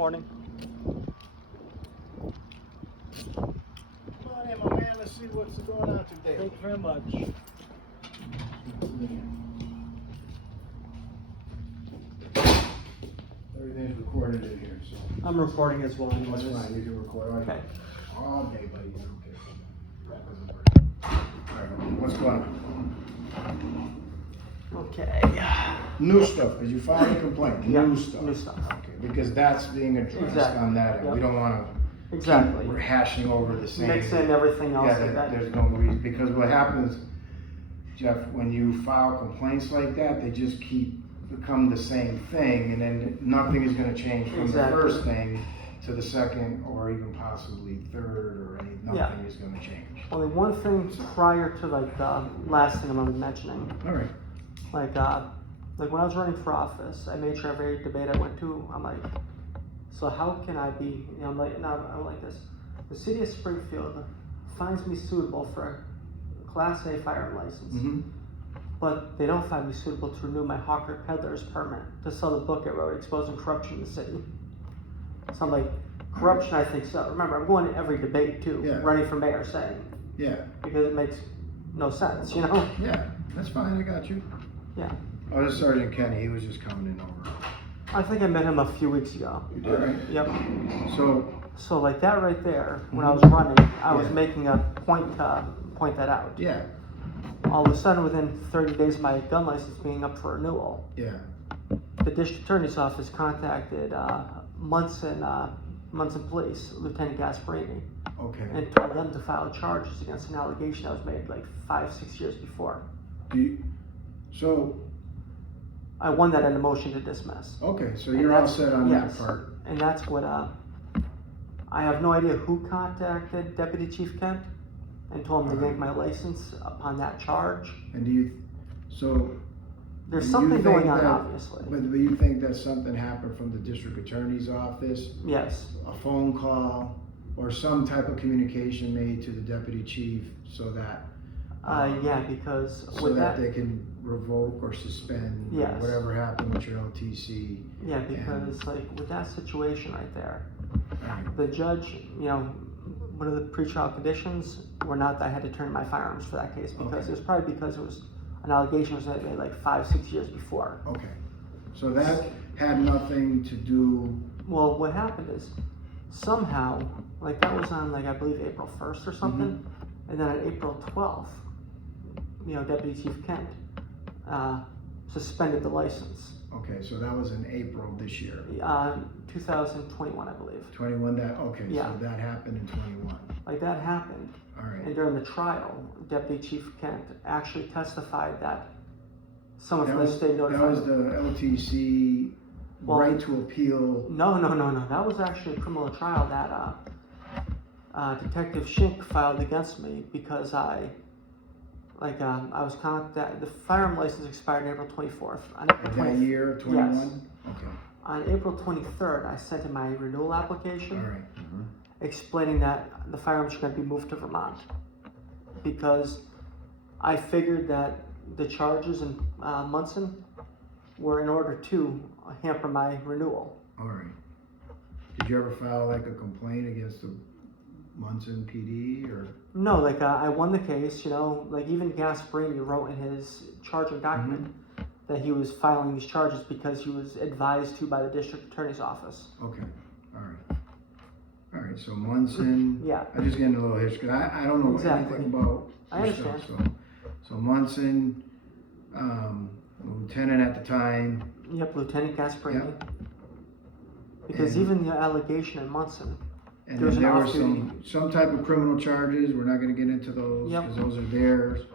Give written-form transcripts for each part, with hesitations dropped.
morning. Come on in, my man. Let's see what's going on today. Thank you very much. Everything's recorded in here, so. I'm recording as well. That's fine, you can record Okay. all day, buddy. You don't care. That doesn't work. All right, what's going on? Okay. New stuff, because you filed a complaint. Yeah, New stuff. new stuff. Okay, because that's being addressed Exactly. on that end. Yep. We don't want to Exactly. keep rehashing over the same. Mixing everything else Yeah, like that. there's no reason, because what happens, Jeff, when you file complaints like that, they just become the same thing, and then nothing is gonna change from Exactly. the first thing to the second, or even possibly third, or nothing Yeah. is gonna change. Only one thing prior to like the last thing I'm gonna be mentioning. All right. Like when I was running for office, I made sure every debate I went to, I'm like, so how can I be, I'm like, no, I'm like this. The city of Springfield finds me suitable for a Class A firearm license, Mm-hmm. but they don't find me suitable to renew my hawker peddler's permit to sell the book I wrote exposing corruption in the city. So I'm like, corruption, I think so. Remember, I'm going to every debate too, Yeah. running for mayor saying, Yeah, because it makes no sense, you know? yeah, that's fine, I got you. Yeah. Oh, this is Sergeant Kenny, he was just coming in over. I think I met him a few weeks ago. You did? All right. Yep. So, like that right there, when I was Mhm. running, I was Yeah. making a point that out. yeah, All of a sudden, within 30 days of my gun license being up for renewal, yeah, the district attorney's office contacted Munson Police, Lieutenant Gasparini, okay. and told them to file charges against an allegation that was made like 5-6 years before. So, I won that in a motion to dismiss. okay, so And you're all that's- set on yes. that part. And that's what, I have no idea who contacted Deputy Chief Kent and told him to yank my license upon that charge. And so. There's you something think going on, that- obviously. But you think that something happened from the district attorney's office? Yes. A phone call or some type of communication made to the deputy chief so that Yeah, because so with that that, they can revoke or suspend Yes. whatever happened with your LTC. yeah, because like with that situation right there, Right. the judge, one of the pretrial conditions were not that I had to turn in my firearms for that case, because Okay. it was probably because it was an allegation was made like 5-6 years before. Okay, so that had nothing to do. Well, what happened is somehow, like that was on like I believe April 1st or something, Mm-hmm. and then on April 12th, Deputy Chief Kent suspended the license. Okay, so that was in April this year. 2021, I believe. 21. Okay, Yeah. so that happened in 21. Like that happened, All right. and during the trial, Deputy Chief Kent actually testified that someone That from the was, state that notified. was the LTC Well, right to appeal. No. That was actually a criminal trial that Detective Schink filed against me because I was contacted. The firearm license expired on April 24th. On April Of 20th, that year, 21? Okay, On April 23rd, I sent in my renewal application all right. explaining that the firearms should be moved to Vermont because I figured that the charges in Munson were in order to hamper my renewal. All right. Did you ever file like a complaint against the Munson PD or? No, I won the case, like even Gasparini wrote in his charging document that he was filing these charges because he was advised to by the district attorney's office. Okay, all right. All right, so Munson. Yeah. I'm just getting a little history, because I don't know Exactly. anything about I your stuff, understand. so Munson, lieutenant at the time. Yep, Lieutenant Gasparini. Yep. Because And- even the allegation in Munson, And There was then an there were off-duty- some type of criminal charges, we're not gonna get into those, Yep. because those are theirs,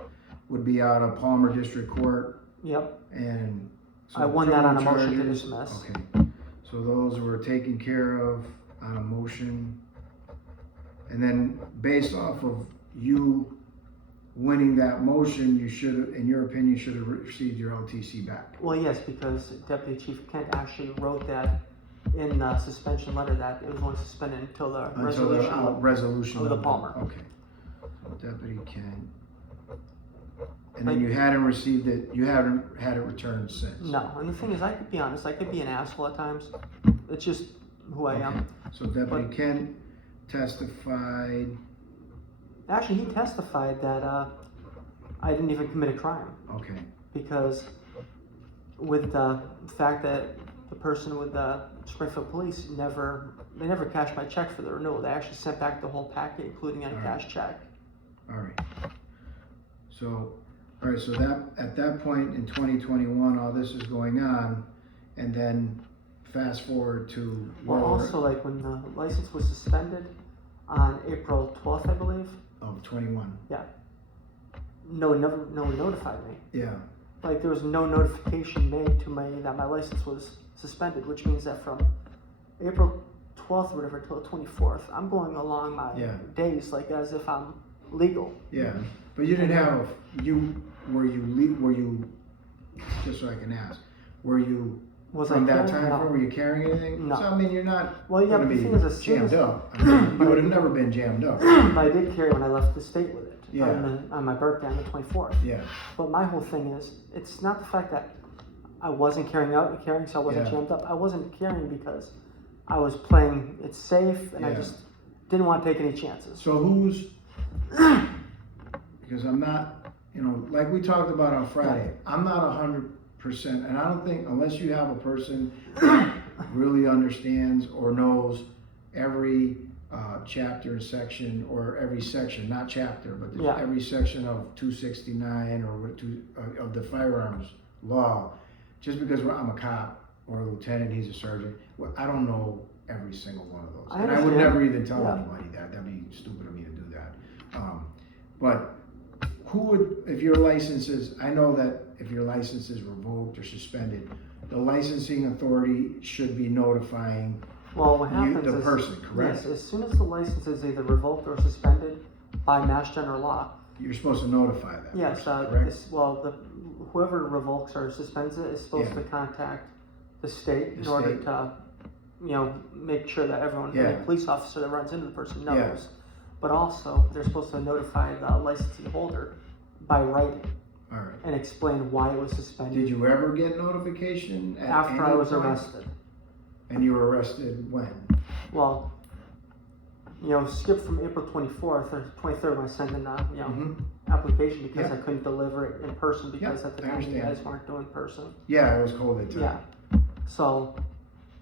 would be out of Palmer District Court, yep, and. so I won that on a criminal motion to charges- dismiss. Okay, so those were taken care of on a motion. And then based off of you winning that motion, you should have, in your opinion, should have received your LTC back. Well, yes, because Deputy Chief Kent actually wrote that in the suspension letter that it was only suspended until the Until the resolution. resolution of the Palmer. Okay. So Deputy Kent. And then you hadn't received it, you haven't had it returned since? No, and the thing is, I could be honest, I could be an asshole at times. It's just, who I am. So Deputy Kent testified. Actually, he testified that I didn't even commit a crime. Okay. Because with the fact that the person with the Springfield Police never cashed my check for the renewal. They actually sent back the whole packet, including a cash check. All right. So that at that point in 2021, all this is going on, and then fast forward to. Well, also like when the license was suspended on April 12th, I believe. Of 21. Yeah. No one notified me. Yeah. Like there was no notification made to me that my license was suspended, which means that from April 12th or whatever till the 24th, I'm going along my days like as if I'm legal. Yeah, but you didn't have were you just so I can ask, were you from that time frame, were you carrying anything? No. So I mean, you're not well, yeah, going to but the be thing is, jammed up. I mean, you would have never been jammed up. But I did carry when I left the state with it. Yeah. On my birthday on the 24th. Yeah. But my whole thing is, it's not the fact that I wasn't carrying, so I wasn't jammed up. I wasn't carrying because I was playing it safe, and I just didn't want to take any chances. So who's, because I'm not, like we talked about on Friday, I'm not 100%, and I don't think, unless you have a person that really understands or knows every chapter and section, or every section, not chapter, but every section of 269 or of the firearms law. Just because I'm a cop or a lieutenant, he's a sergeant, well, I don't know every single one of those. And I would never even tell anybody that. That'd be stupid of me to do that. But who would, if your license is, I know that if your license is revoked or suspended, the licensing authority should be notifying what happens the person, correct? Yes, as soon as the license is either revoked or suspended by Mass General Law. You're supposed to notify that yes, person, correct? Whoever revokes or suspends it is supposed to contact the state in order to, make sure that everyone, the police officer that runs into the person knows. Yeah. But also, they're supposed to notify the licensing holder by writing. All right. And explain why it was suspended. Did you ever get notification after I was arrested? And you were arrested when? Well, skip from April 24th or 23rd when I sent in the, application because I couldn't deliver it in person because at the time you guys weren't doing person. Yeah, it was COVID time. Yeah. So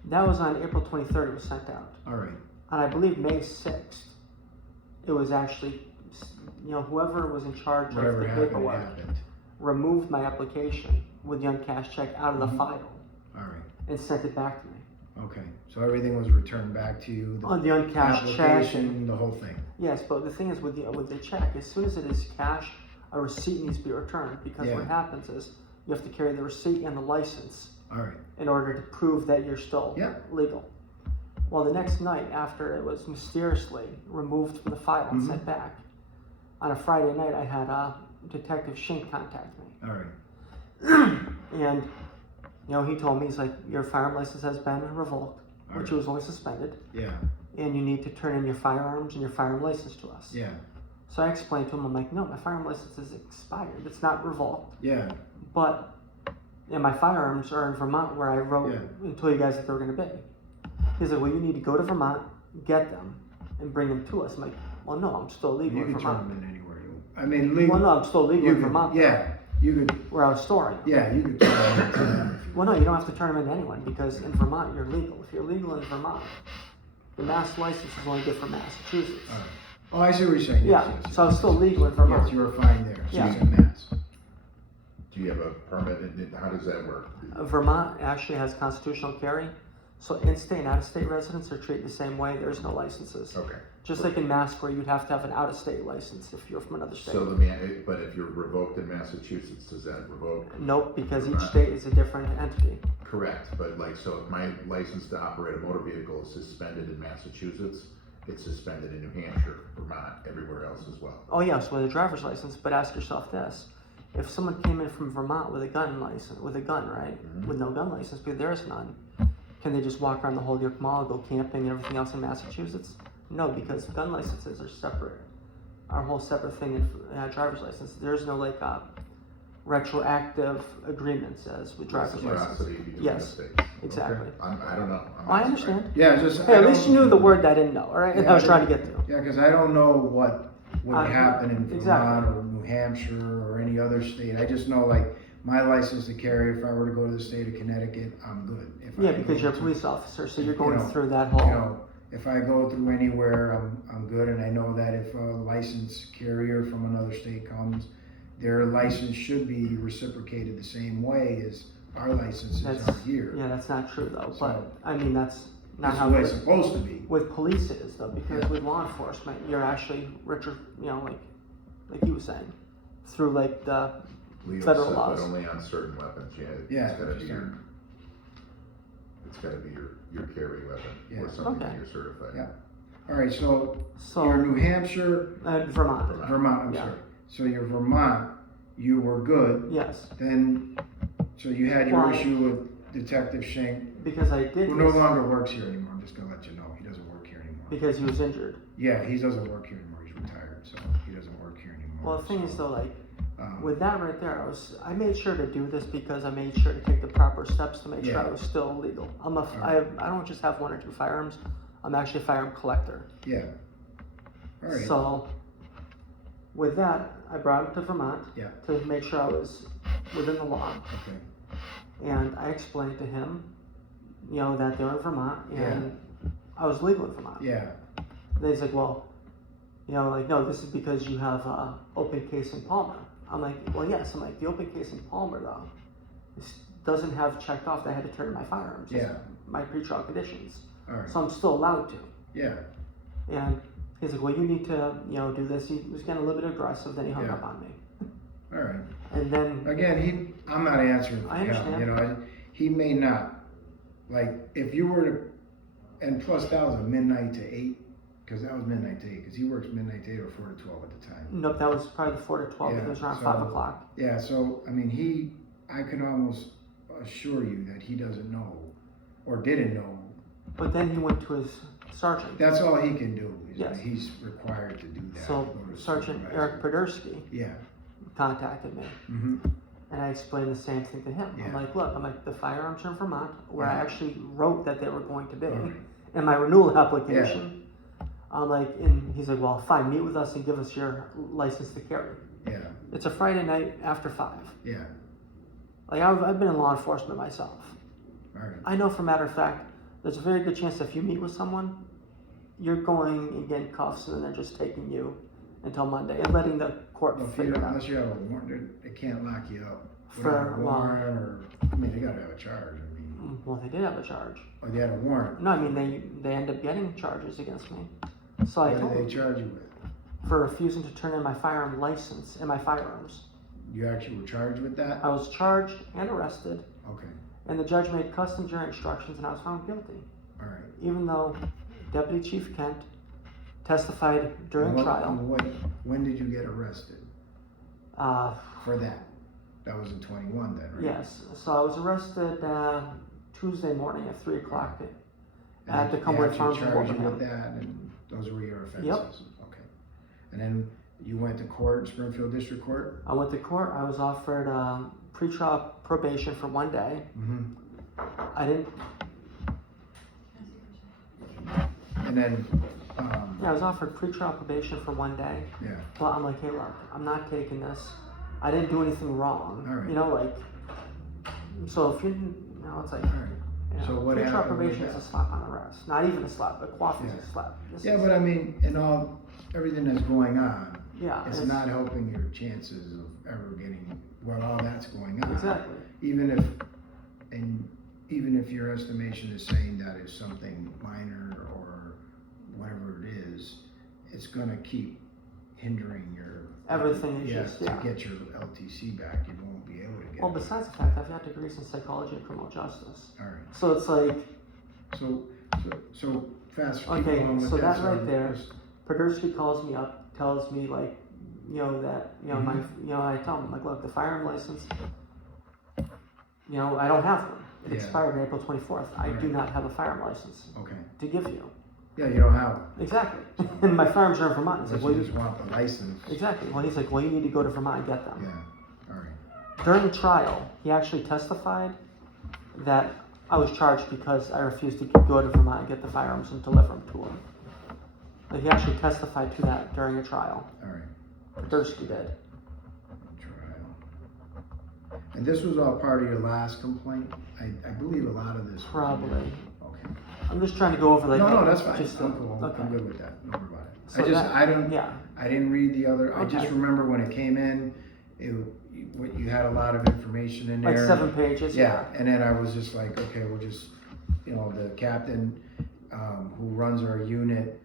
that was on April 23rd it was sent out. All right. And I believe May 6th, it was actually, whoever was in charge of the paperwork removed my application with the uncashed check out of the file. All right. And sent it back to me. Okay, so everything was returned back to you. On the uncashed check, the whole thing. Yes, but the thing is with the check, as soon as it is cash, a receipt needs to be returned because what happens is you have to carry the receipt and the license. All right. In order to prove that you're still legal. Well, the next night after it was mysteriously removed from the file and sent back, on a Friday night I had Detective Shink contact me. All right. And he told me, he's like, your firearm license has been revoked, which was only suspended. Yeah. And you need to turn in your firearms and your firearm license to us. Yeah. So I explained to him, I'm like, no, my firearm license is expired. It's not revoked. Yeah. But, my firearms are in Vermont where I wrote and told you guys that they were going to be. He's like, well, you need to go to Vermont, get them, and bring them to us. I'm like, well, no, I'm still legal in Vermont. You can turn them in anywhere legal. Well, no, I'm still legal in Vermont. Yeah. You could, where I was storing. Yeah, you could turn them in. Well, no, you don't have to turn them into anyone because in Vermont you're legal. If you're legal in Vermont, the Mass license is only good for Massachusetts. All right. Oh, I see what you're saying. Yeah, yes. So I was still legal in Vermont. Yes, you were fine there. So yeah. You Mass. Do you have a permit? How does that work? Vermont actually has constitutional carry, so in-state and out-of-state residents are treated the same way. There's no licenses. Okay. Just like in Mass, where you'd have to have an out-of-state license if you're from another state. So but if you're revoked in Massachusetts, does that revoke? Nope, because each state is a different entity. Correct, but so if my license to operate a motor vehicle is suspended in Massachusetts, it's suspended in New Hampshire, Vermont, everywhere else as well. Oh yes, with a driver's license. But ask yourself this: if someone came in from Vermont with a gun license, with no gun license, because there is none, can they just walk around the Holyoke Mall, go camping, and everything else in Massachusetts? No, because gun licenses are separate. Our whole separate thing in driver's license. There's no retroactive agreements as with driver's license. Reciprocity if you do Yes. mistakes. Exactly. I don't know. I'm I not understand. Yeah, just. Hey, I at least don't- you knew the word I didn't know, all right? Yeah, I was trying to get to. Yeah, because I don't know what would happen in exactly. Vermont or New Hampshire or any other state. I just know, like, my license to carry, if I were to go to the state of Connecticut, I'm good. If Yeah, I because go you're a to- police officer, so you're you going know, through that You whole. know, if I go through anywhere, I'm good, and I know that if a licensed carrier from another state comes, their license should be reciprocated the same way as our licenses That's- are here. Yeah, that's not true though. So- But I mean, that's not That's how the way it's supposed to be. with police it is though, because Yeah. with law enforcement, you're actually richer. You know, like you were saying, through like the Leo federal said, laws. But only on certain weapons, yeah. Yeah, It's gotta be just your, on- it's gotta be your carry weapon Yeah. or something that Okay. you're certified. Yeah. All right, so so you're New Hampshire, Vermont. Vermont, I'm Yeah. sorry. So you're Vermont, you were good, Yes, then, so you had your Well, issue with Detective Shank, because I did who no this longer works here anymore, I'm just gonna let you know, he doesn't work here anymore. because he was injured. Yeah, he doesn't work here anymore, he's retired, so he doesn't work here anymore. Well, the thing is though, like Um, with that right there, I made sure to do this because I made sure to take the proper steps to make sure Yeah. I was still legal. I don't just have one or two firearms. I'm actually a firearm collector. Yeah. All right. So, with that, I brought him to Vermont Yeah. to make sure I was within the law. Okay. And I explained to him, you know, that they're in Vermont and I was legal in Vermont. Yeah. And he's like, well, you know, like, no, this is because you have an open case in Palmer. I'm like, well, yes. I'm like, the open case in Palmer, though, doesn't have checked off that I had to turn in my firearms. It's Yeah. my pre-trial conditions. All right. So I'm still allowed to. Yeah. And he's like, well, you need to, you know, do this. He was getting a little bit aggressive, then he hung Yeah. up on me. All right. And then, Again, I'm not answering for I him, understand. you know, he may not, like, if you were to, and plus that was a midnight to 8, because that was midnight to 8, because he works midnight to 8 or 4 to 12 at the time. nope, that was probably the 4 to 12. Yeah, It was around so- 5 o'clock. Yeah, so, I mean, I can almost assure you that he doesn't know, or didn't know. But then he went to his sergeant. That's all he can do, Yes. he's required to do that. So go to the Sergeant supervisor. Eric Podersky Yeah. contacted me. Mm-hmm. And I explained the same thing to him. I'm Yeah. like, look, the firearms are in Vermont, where I Yeah. actually wrote that they were going to be All right. in my renewal application. I'm like, and he's like, well, fine, meet with us and give us your license to carry. Yeah. It's a Friday night after 5. Yeah. Like, I've been in law enforcement myself. All right. I know for a matter of fact, there's a very good chance if you meet with someone, you're going and getting cuffs and then they're just taking you until Monday and letting the court Well, if figure it out. unless you have a warrant, they can't lock you up. For, Without a well- warrant, or, I mean, they gotta have a charge, I mean, Well, they did have a charge. or they had a warrant. No, I mean, they end up getting charges against me. So I What told did them they charge you with? for refusing to turn in my firearm license and my firearms. You actually were charged with that? I was charged and arrested, Okay, and the judge made custom jury instructions, and I was found guilty. all right. Even though Deputy Chief Kent testified during trial. When did you get arrested for that? That was in 21 then, right? Yes, so I was arrested Tuesday morning at 3 o'clock. And at the they Cumberland actually Farms in charged you Wilbraham. with that, and those were your offenses? Yep. Okay. And then you went to court, Springfield District Court? I went to court. I was offered pretrial probation for 1 day. Mm-hmm. I didn't. And then, Yeah, I was offered pretrial probation for 1 day. yeah, But I'm like, hey, look, I'm not taking this. I didn't do anything wrong. All right. You know, like, so if you know, it's like, all right. you know, So what pretrial happened with probation is that? a slap on the wrist. Not even a slap, a quaff is Yeah. a slap. This Yeah, is- but I mean, everything that's going on, yeah, it's not helping your chances of ever getting, well, all that's going on. exactly. Even if your estimation is saying that is something minor or whatever it is, it's gonna keep hindering your. Everything is just, To yeah. get your LTC back, you won't be able to get it. Well, besides the fact I've got degrees in psychology and criminal justice. All right, So it's like, so fast. keep okay, going with so that So right there, just- Podersky calls me up, tells me like, you know, that, you know, I tell him, like, look, the firearm license, you know, I don't have one. It Yeah. expired on April 24th. I do Right. not have a firearm license Okay, to give you. yeah, you don't have it. Exactly. And my firearms are in Vermont. He's But like, well, you you, just want the license. exactly. Well, he's like, well, you need to go to Vermont and get them. Yeah, all right. during the trial, he actually testified that I was charged because I refused to go to Vermont and get the firearms and deliver them to him. Like, he actually testified to that during a trial. All right. Podolsky did. Trial. And this was all part of your last complaint? I believe a lot of this. Probably. Okay. I'm just trying to go over like. No, that's fine. Just, I'm cool. okay. I'm good with that. Don't worry about it. So I didn't read the other. Okay. I just remember when it came in, you had a lot of information in there. Like 7 pages. Yeah, and then I was just like, okay, we'll just, the captain who runs our unit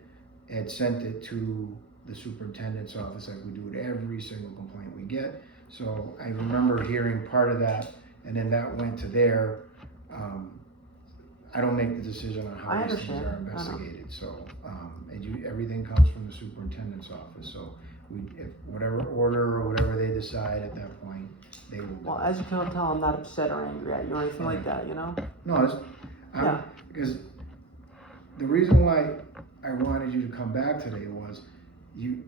had sent it to the superintendent's office, like we do with every single complaint we get. So I remember hearing part of that, and then that went to there. I don't make the decision on how these things are investigated, so everything comes from the superintendent's office. So if whatever order or whatever they decide at that point, they will. Well, as you can tell, I'm not upset or angry at you or anything like that, No, because the reason why I wanted you to come back today was you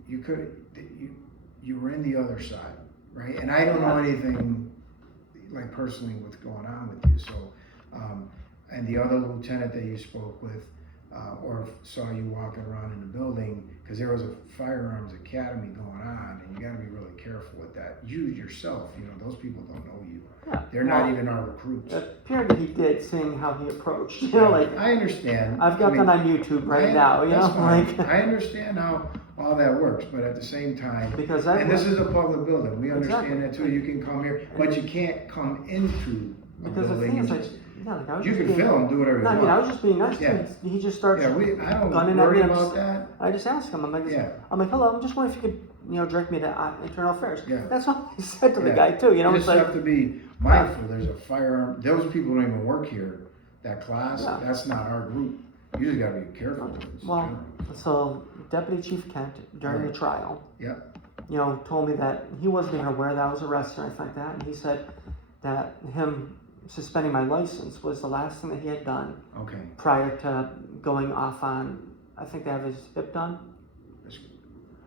were in the other side, right? And I don't know anything like personally what's going on with you, so and the other lieutenant that you spoke with or saw you walking around in the building, because there was a firearms academy going on, and you got to be really careful with that. You yourself, those people don't know you. Yeah. They're not even our recruits. It appeared that he did, seeing how he approached. I understand. I've got that on YouTube right now. I understand how all that works, but at the same time, this is a public building. We understand that too. You can come here, but you can't come into a building. Because the thing is, you can film, do whatever you want. I was just being nice to him. He just starts I don't gunning worry at me. about that. I just asked him, I'm like, hello, I'm just wondering if you could, direct me to internal affairs. Yeah. That's what he said to the guy too. You it's just have to be mindful. There's a firearm. Those people don't even work here. That class, that's not our group. You just gotta be careful. Well, so Deputy Chief Kent, during the trial, told me that he wasn't even aware that I was arrested or anything like that, and he said that him suspending my license was the last thing that he had done prior to going off on, I think they have his hip done.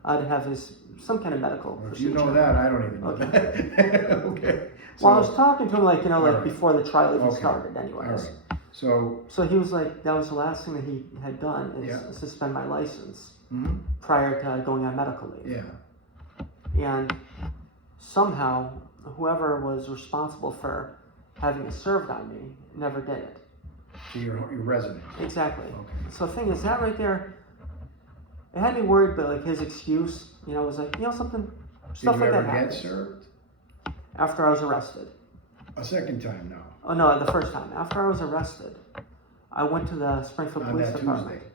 I'd have some kind of medical procedure. You know that, I don't even know that. Okay. Well, I was talking to him before the trial even started anyways. All right. So he was like, that was the last thing that he had done is suspend my license prior to going on medical leave. Yeah. And somehow, whoever was responsible for having it served on me never did it. So your resident. Exactly. Okay. So the thing is, that right there, it had me worried, but his excuse, was like, something, stuff like that. Did you ever get served? After I was arrested. A second time now. Oh no, the first time. After I was arrested, I went to the Springfield Police Department. Tuesday.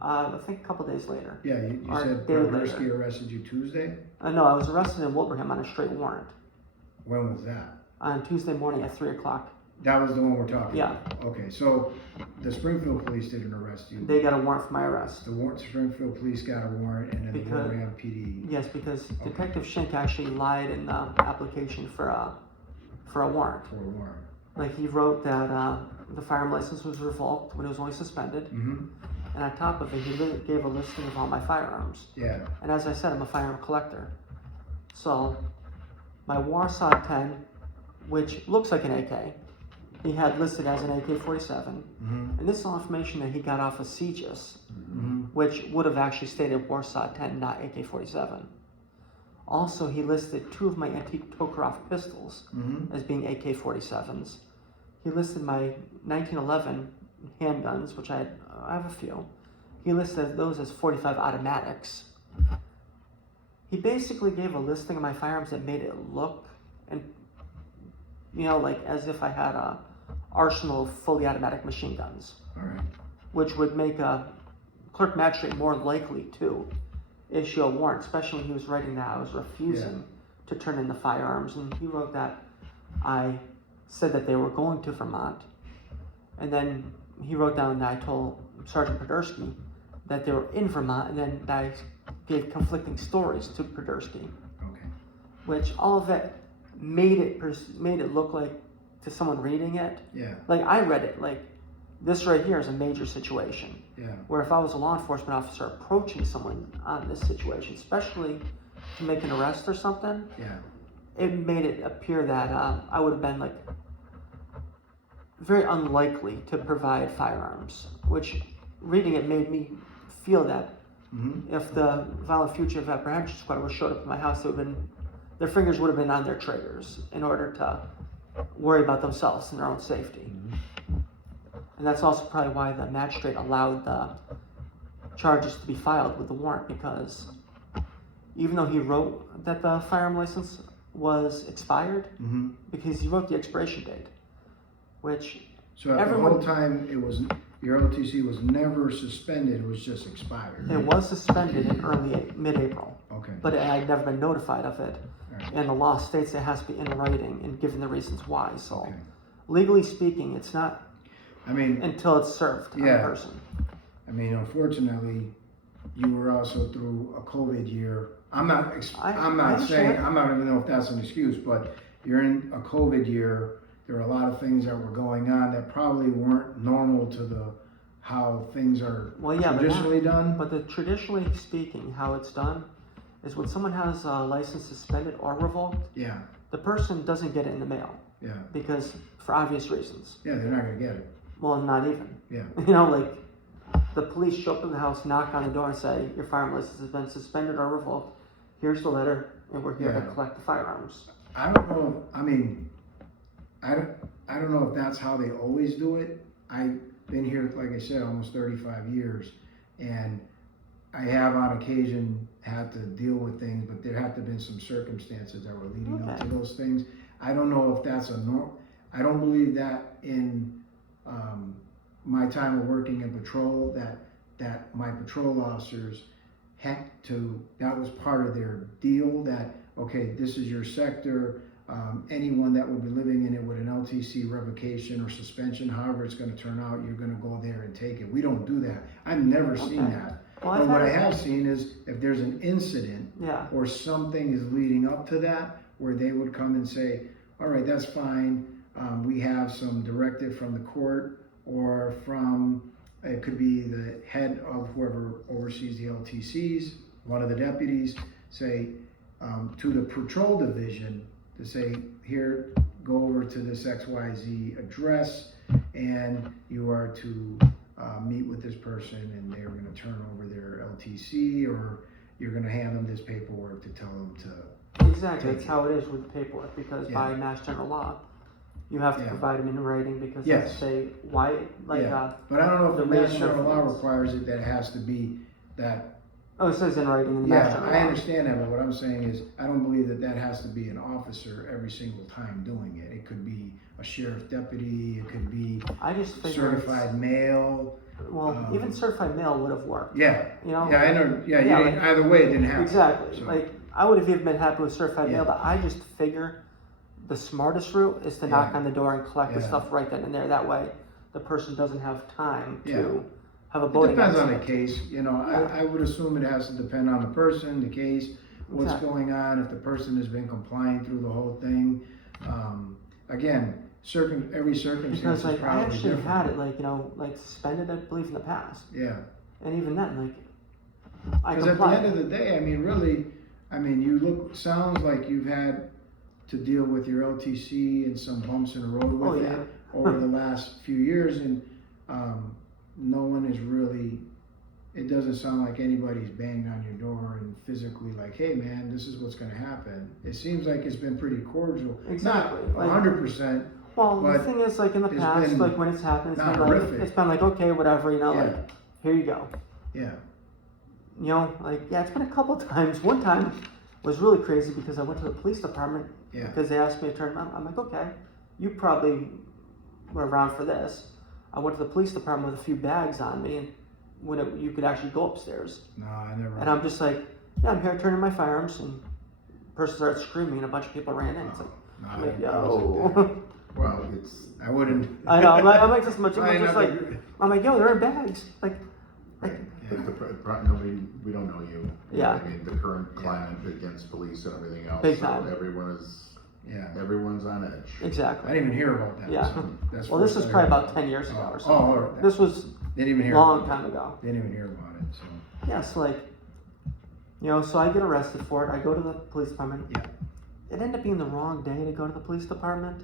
I think a couple days later. Yeah, you said Podolsky arrested you Tuesday? No, I was arrested in Wilbraham on a straight warrant. When was that? On Tuesday morning at 3 o'clock. That was the one we're talking about? Yeah. Okay, so the Springfield Police didn't arrest you. They got a warrant for my arrest. The Springfield Police got a warrant, and then the Wilbraham PD. Yes, because Detective Schenck actually lied in the application for a warrant. For a warrant. Like, he wrote that the firearm license was revoked when it was only suspended. Mm-hmm. And on top of it, he gave a listing of all my firearms. Yeah. And as I said, I'm a firearm collector. So my Warsaw 10, which looks like an AK, he had listed as an AK-47. And this is all information that he got off of CGIS, which would have actually stated Warsaw 10, not AK-47. Also, he listed 2 of my antique Tokarev pistols as being AK-47s. He listed my 1911 handguns, which I have a few. He listed those as .45 automatics. He basically gave a listing of my firearms that made it look, and like as if I had a arsenal of fully automatic machine guns. All right. Which would make a clerk magistrate more likely to issue a warrant, especially when he was writing that I was refusing to turn in the firearms. And he wrote that I said that they were going to Vermont. And then he wrote down that I told Sergeant Podolsky that they were in Vermont, and then that I gave conflicting stories to Podolsky. Okay. Which all of it made it look like, to someone reading it, like I read it, like this right here is a major situation. Yeah. Where if I was a law enforcement officer approaching someone on this situation, especially to make an arrest or something, it made it appear that I would have been like very unlikely to provide firearms, which reading it made me feel that if the Violent Fugitive Apprehension Squad would showed up at my house, their fingers would have been on their triggers in order to worry about themselves and their own safety. And that's also probably why the magistrate allowed the charges to be filed with the warrant, because even though he wrote that the firearm license was expired, because he wrote the expiration date, which So at the whole time, your LTC was never suspended, it was just expired. it was suspended in mid-April, Okay. but I had never been notified of it. Alright. And the law states it has to be in writing and given the reasons why. So Okay. legally speaking, it's not I mean, until it's served on the Yeah. person. I mean, unfortunately, you were also through a COVID year. I'm not saying, I don't even know if that's an excuse, but you're in a COVID year. There are a lot of things that were going on that probably weren't normal to how things are traditionally done. But traditionally speaking, how it's done is when someone has a license suspended or revoked, Yeah, the person doesn't get it in the mail yeah, because for obvious reasons. yeah, they're not gonna get it. Well, not even. Yeah, You know, like the police show up in the house, knock on the door, and say your firearm license has been suspended or revoked. Here's the letter, and we're here to Yeah. collect the firearms. I don't know, I mean, I don't know if that's how they always do it. I've been here, like I said, almost 35 years, and I have on occasion had to deal with things, but there have to have been some circumstances that were leading up to those things. I don't know if that's I don't believe that in my time of working in patrol, that my patrol officers had to, that was part of their deal, that, okay, this is your sector, anyone that would be living in it with an LTC revocation or suspension, however it's gonna turn out, you're gonna go there and take it. We don't do that. I've never seen that. Well, But what I have seen is if there's an incident Yeah. or something is leading up to that, where they would come and say, all right, that's fine. We have some directive from the court or from, it could be the head of whoever oversees the LTCs, one of the deputies, say to the patrol division to say, here, go over to this XYZ address and you are to meet with this person and they're gonna turn over their LTC or you're gonna hand them this paperwork to tell them to. Exactly, that's how it is with the paperwork, because by Mass General Law, you have to provide them in writing because they say why, like, but I don't know if the Mass reason General of Law things. requires it that it has to be that. Oh, it says in writing in the Mass General Law. I understand that, but what I'm saying is, I don't believe that has to be an officer every single time doing it. It could be a sheriff deputy, it could be I just figure certified mail. Well, even certified mail would have worked. Yeah, You know? yeah, I know, Yeah, you didn't, like- either way, it didn't happen. Exactly. So, Like, I would have even been happy with certified mail, Yeah. but I just figure the smartest route is to knock on the door and collect the Yeah. stuff right then and there. That way, the person doesn't have time Yeah. to have a It voting depends on the accident. case, you know, Yeah. I would assume it has to depend on the person, the case, what's Exactly. going on, if the person has been complying through the whole thing. Again, every circumstance Because is like I probably actually different. had it like suspended, I believe, in the past, Yeah, and even then, like I because at the complied. end of the day, I mean, really, you sounds like you've had to deal with your LTC and some bumps in the road with yeah. it over the last few years, and no one is really, it doesn't sound like anybody's banged on your door and physically like, hey man, this is what's gonna happen. It seems like it's been pretty cordial. Exactly. Not 100%. Well, the but thing is, like in the it's past, been like when it's happened, not horrific. it's been like okay, whatever, you know, Yeah. like here you go. Yeah. You know, like yeah, it's been a couple times. One time was really crazy because I went to the police department Yeah. because they asked me to turn. I'm like, okay, you probably were around for this. I went to the police department with a few bags on me, and you could actually go upstairs. No, I never. And I'm just like, yeah, I'm here turning my firearms, and the person started screaming, and a bunch of people ran in. It's like, No, I'm like, I wasn't there. yo. Well, I wouldn't. I know. I'm like this much. I I'm just never- like, I'm like, yo, they're in bags. Like, But we don't know you. Yeah. I mean, the current climate against police and everything else. Big so time. Everyone's on edge. I exactly. didn't even hear about that. Yeah. So that's Well, this first was I probably heard. about 10 years ago or Oh, something. all right. This was Didn't even hear. long about time ago. it. Didn't even hear about it. So. Yes, like, you know, so I get arrested for it. I go to the police department. Yeah. it ended up being the wrong day to go to the police department,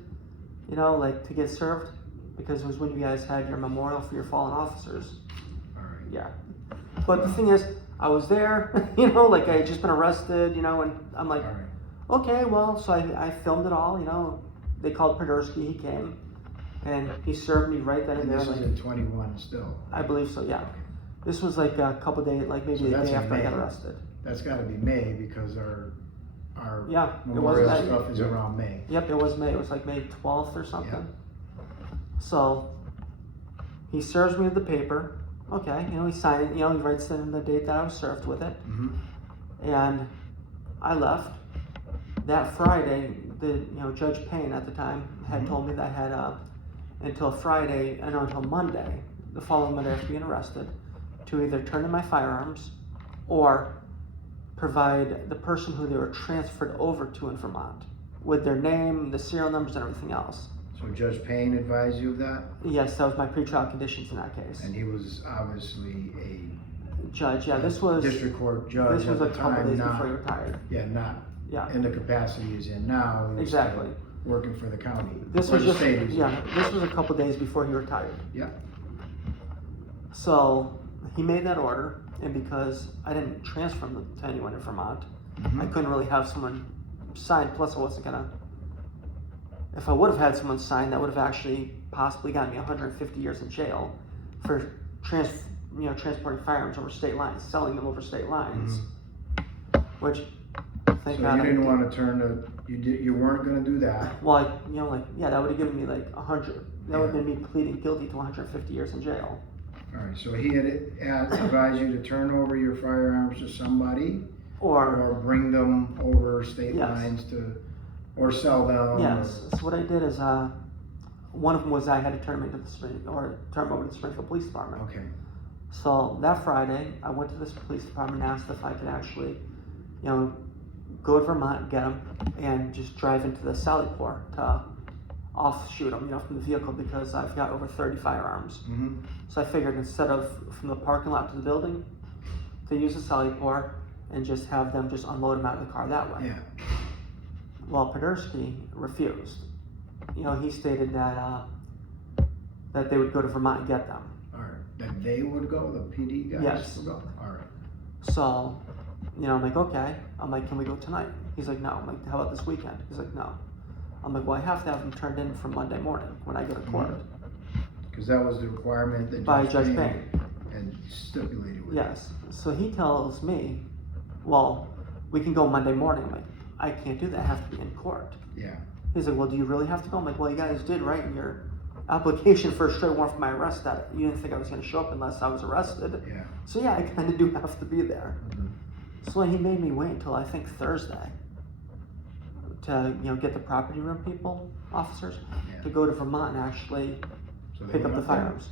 you know, like to get served, because it was when you guys had your memorial for your fallen officers. All right. Yeah. But the thing is, I was there, you know, like I had just been arrested, you know, and I'm like, All right. okay, well, so I filmed it all, you know. They called Podersky, he came, and he served me right then and And there. this was Like, in 21 still. I believe so, yeah. This was like a couple days, like maybe So a that's day in after I got May. arrested. That's got to be May because our Yeah, it was memorial May. stuff is Yep. around May. Yep, it was May. It was like May 12th or something. So he serves me with the paper. Okay, you know, he signed it, you know, he writes in the date that I was served with it. Mm-hmm. And I left. That Friday, Judge Payne at the time had Mhm. told me that I had until Friday, and until Monday, the following Monday after being arrested, to either turn in my firearms or provide the person who they were transferred over to in Vermont with their name, the serial numbers, and everything else. So Judge Payne advised you of that? Yes, that was my pretrial conditions in that case. And he was obviously a Judge, yeah, this was district court judge this was a at the couple time, days not, before he retired. yeah, not Yeah, in the capacity he's in now. He was exactly. working for the county. This or was the just state he's in. this was a couple days before he retired. Yeah. So he made that order, and because I didn't transfer him to anyone in Vermont, Mhm. I couldn't really have someone sign. Plus, I wasn't gonna. If I would have had someone sign, that would have actually possibly gotten me 150 years in jail for transporting firearms over state lines, selling them over state lines. Which, thank So God, you I didn't want to turn the, you weren't going to do that. Well, that would have given me like 100. That would have been me pleading guilty to 150 years in jail. All right, so he had advised you to turn over your firearms to somebody or bring them over state Yes. lines or sell them. Yes. So what I did is, one of them was I had to turn them into turn them over to the Springfield Police Department. Okay. So that Friday, I went to this police department and asked if I could actually, go to Vermont and get them and just drive into the Sally Port to offshoot them, from the vehicle, because I've got over 30 firearms. Mm-hmm. So I figured instead of from the parking lot to the building, to use the Sally Port and just have them just unload them out of the car that way. Yeah. Well, Podersky refused. He stated that that they would go to Vermont and get them. All right. That they would go, the PD guys Yes. would go? All right. So, I'm like, okay. I'm like, can we go tonight? He's like, no. I'm like, how about this weekend? He's like, no. I'm like, well, I have to have them turned in for Monday morning when I go to court. Because that was the requirement that By Judge Payne. and stipulated with. Yes. So he tells me, well, we can go Monday morning. I'm like, I can't do that. I have to be in court. Yeah. He's like, well, do you really have to go? I'm like, well, you guys did write in your application for a straight warrant for my arrest that you didn't think I was going to show up unless I was arrested. Yeah. So yeah, I kind of do have to be there. Mhm. So he made me wait until I think Thursday to get the property room officers, Yeah. to go to Vermont and actually So they pick up went the there? firearms.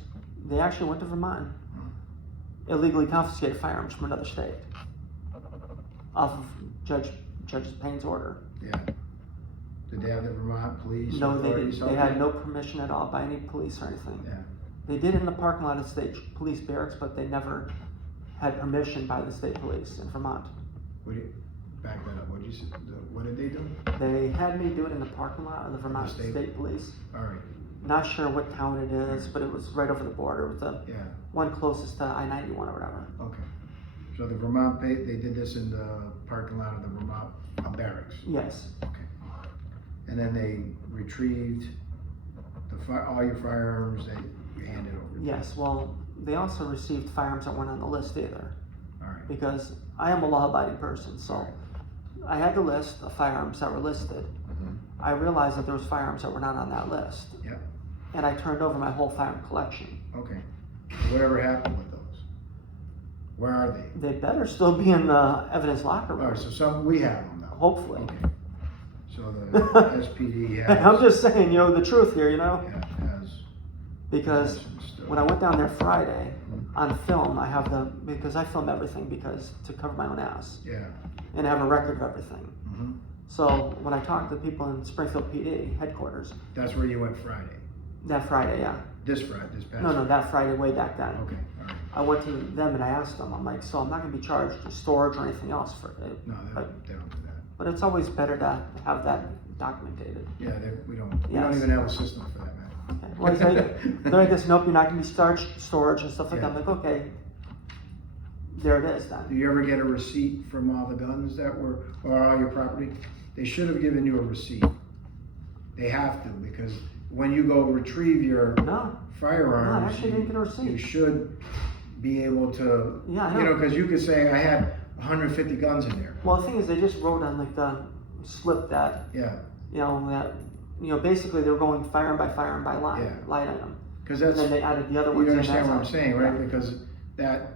They actually went to Vermont and illegally confiscated firearms from another state off of Judge Payne's order. Yeah. Did they have the Vermont police? No, they authorities didn't. They help had you? no permission at all by any police or anything. Yeah. They did it in the parking lot of state police barracks, but they never had permission by the state police in Vermont. Back that up. What did you say? What did they do? They had me do it in the parking lot of the Vermont The state? State Police. All right. Not sure what town it is, but it was right over the border. It was the Yeah. one closest to I-91 or whatever. Okay. So the Vermont, they did this in the parking lot of the Vermont barracks. Yes. Okay. And then they retrieved all your firearms that you handed over. Yes. Well, they also received firearms that weren't on the list either, All right. because I am a law-abiding person. So I had the list of firearms that were listed. Mhm. I realized that there was firearms that were not on that list. Yep. And I turned over my whole firearm collection. Okay. Whatever happened with those? Where are they? They better still be in the evidence locker All room. right. So we have them now. Hopefully. Okay. So the SPD has. I'm just saying, the truth here, Yeah, has. because some stuff. when I went down there Friday on film, I have because I film everything to cover my own ass Yeah. and have a record of everything. Mm-hmm. So when I talked to the people in Springfield PD headquarters, That's where you went Friday. that Friday, yeah. This Friday, this past. No, that Friday way back then. Okay. All right. I went to them and I asked them, I'm like, so I'm not going to be charged for storage or anything else for it. No, they don't do that. But it's always better to have that documented. Yeah, we don't Yes. even have a system for that, man. Okay. Well, they're like this, nope, you're not going to be storage and stuff like that. I'm like, okay, there it is then. Do you ever get a receipt from all the guns that were, or all your property? They should have given you a receipt. They have to, because when you go retrieve your No, firearms, I actually didn't get a receipt. you should be able to, Yeah, I you know. know, because you could say, I had 150 guns in there. Well, the thing is, they just wrote on like the slip that, Yeah, basically they were going firearm by line, Yeah. line item. because And that's, then they added the other you ones. in understand as what a- I'm saying, right? Yeah. Because that,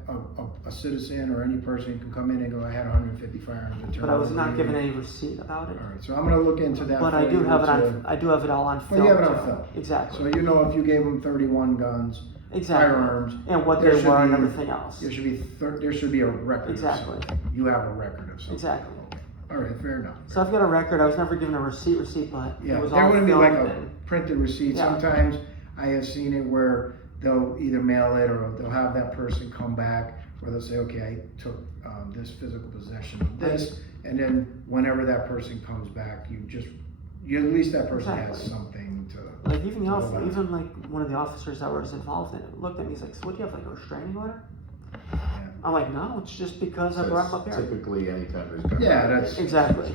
a citizen or any person can come in and go, I had 150 firearms. and turn But I was over not to given you. any receipt about it. All right, so I'm gonna look into that. But for I do you have it to- on. I do have it all on Well, film. you have it on too. film. Exactly. So you know if you gave them 31 guns, Exactly. firearms, And what there they should were and be- everything else. there should be there should be a record. Exactly. Of something. You have a record of something. Exactly. Okay. All right, fair enough. So I've got a record. I was never given a receipt, but Yeah, it was there all wouldn't be like filmed a and- printed receipt. Yeah. Sometimes I have seen it where they'll either mail it or they'll have that person come back where they'll say, okay, I took this physical possession of this, and then whenever that person comes back, at least that person has Exactly. something to. Like even to hold on. even like one of the officers that was involved in it looked at me. He's like, "So what do you have, like a restraining order?" Yeah. I'm like, "No, it's just because I brought him up here." Typically, anytime there's gun. Yeah, that's- Exactly.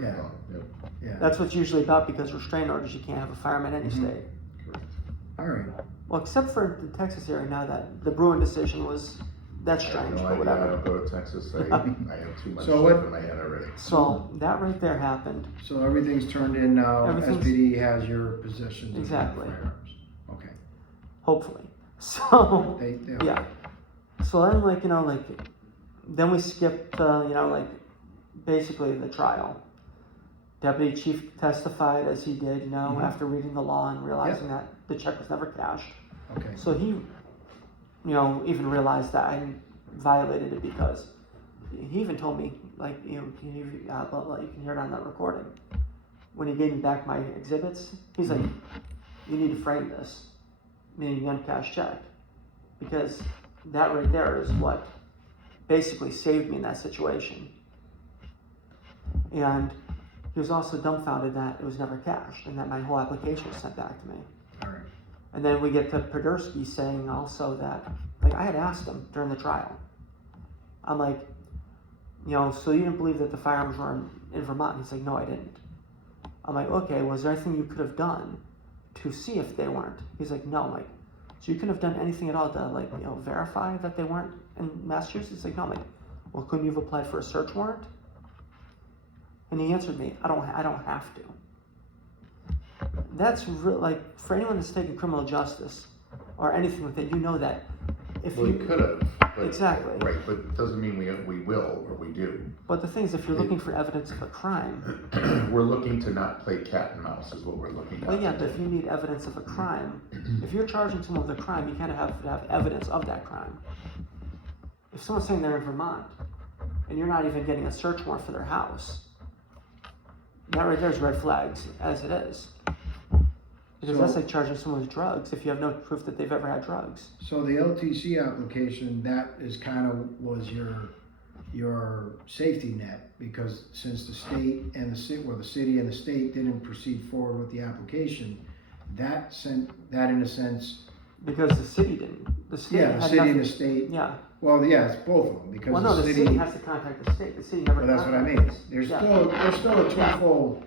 Yeah. Yep. Yeah. That's what's usually about, because restraining orders, you can't have a fireman in any Mhm. state. Correct. All right. Well, except for the Texas area now that the Bruin decision was, that's I have strange, no but idea. I whatever. don't go to Texas. I have too much So stuff what- in my head already. So that right there happened. So everything's turned in now. Everything's- SPD has your possessions. of Exactly. Firearms. Okay. Hopefully. So They yeah. So then then we skipped basically the trial. Deputy Chief testified as he did, Mhm. after reading the law and realizing that the check was never cashed. Okay. So he, even realized that I violated it, because he even told me, blah, blah, you can hear it on that recording. When he gave me back my exhibits, he's like, you need to frame this, meaning the uncashed check, because that right there is what basically saved me in that situation. And he was also dumbfounded that it was never cashed and that my whole application was sent back to me. All right. And then we get to Podersky saying also that, I had asked him during the trial, I'm like, so you didn't believe that the firearms were in Vermont? He's like, no, I didn't. I'm like, okay, was there anything you could have done to see if they weren't? He's like, no. I'm like, so you couldn't have done anything at all to verify that they weren't in Massachusetts? He's like, no. I'm like, well, couldn't you have applied for a search warrant? And he answered me, I don't have to. That's real, for anyone that's taking criminal justice or anything like that, that if Well, you you could have. Exactly. Right, but it doesn't mean we will or we do. But the thing is, if you're looking for evidence of a crime, We're looking to not play cat and mouse is what we're looking at. well, yeah, but if you need evidence of a crime, if you're charging someone with a crime, you kind of have to have evidence of that crime. If someone's saying they're in Vermont, and you're not even getting a search warrant for their house, that right there is red flags, as it is. Because So- that's like charging someone with drugs if you have no proof that they've ever had drugs. So the LTC application, that is was your safety net, because since the state and the city and the state didn't proceed forward with the application, that in a sense. Because the city didn't. The state Yeah, the had city nothing. and the state. Yeah. Well, yeah, it's both of them, because Well, no, the city has to contact the state. The city never. Well, that's what I mean. contacts. There's Yeah. still a twofold.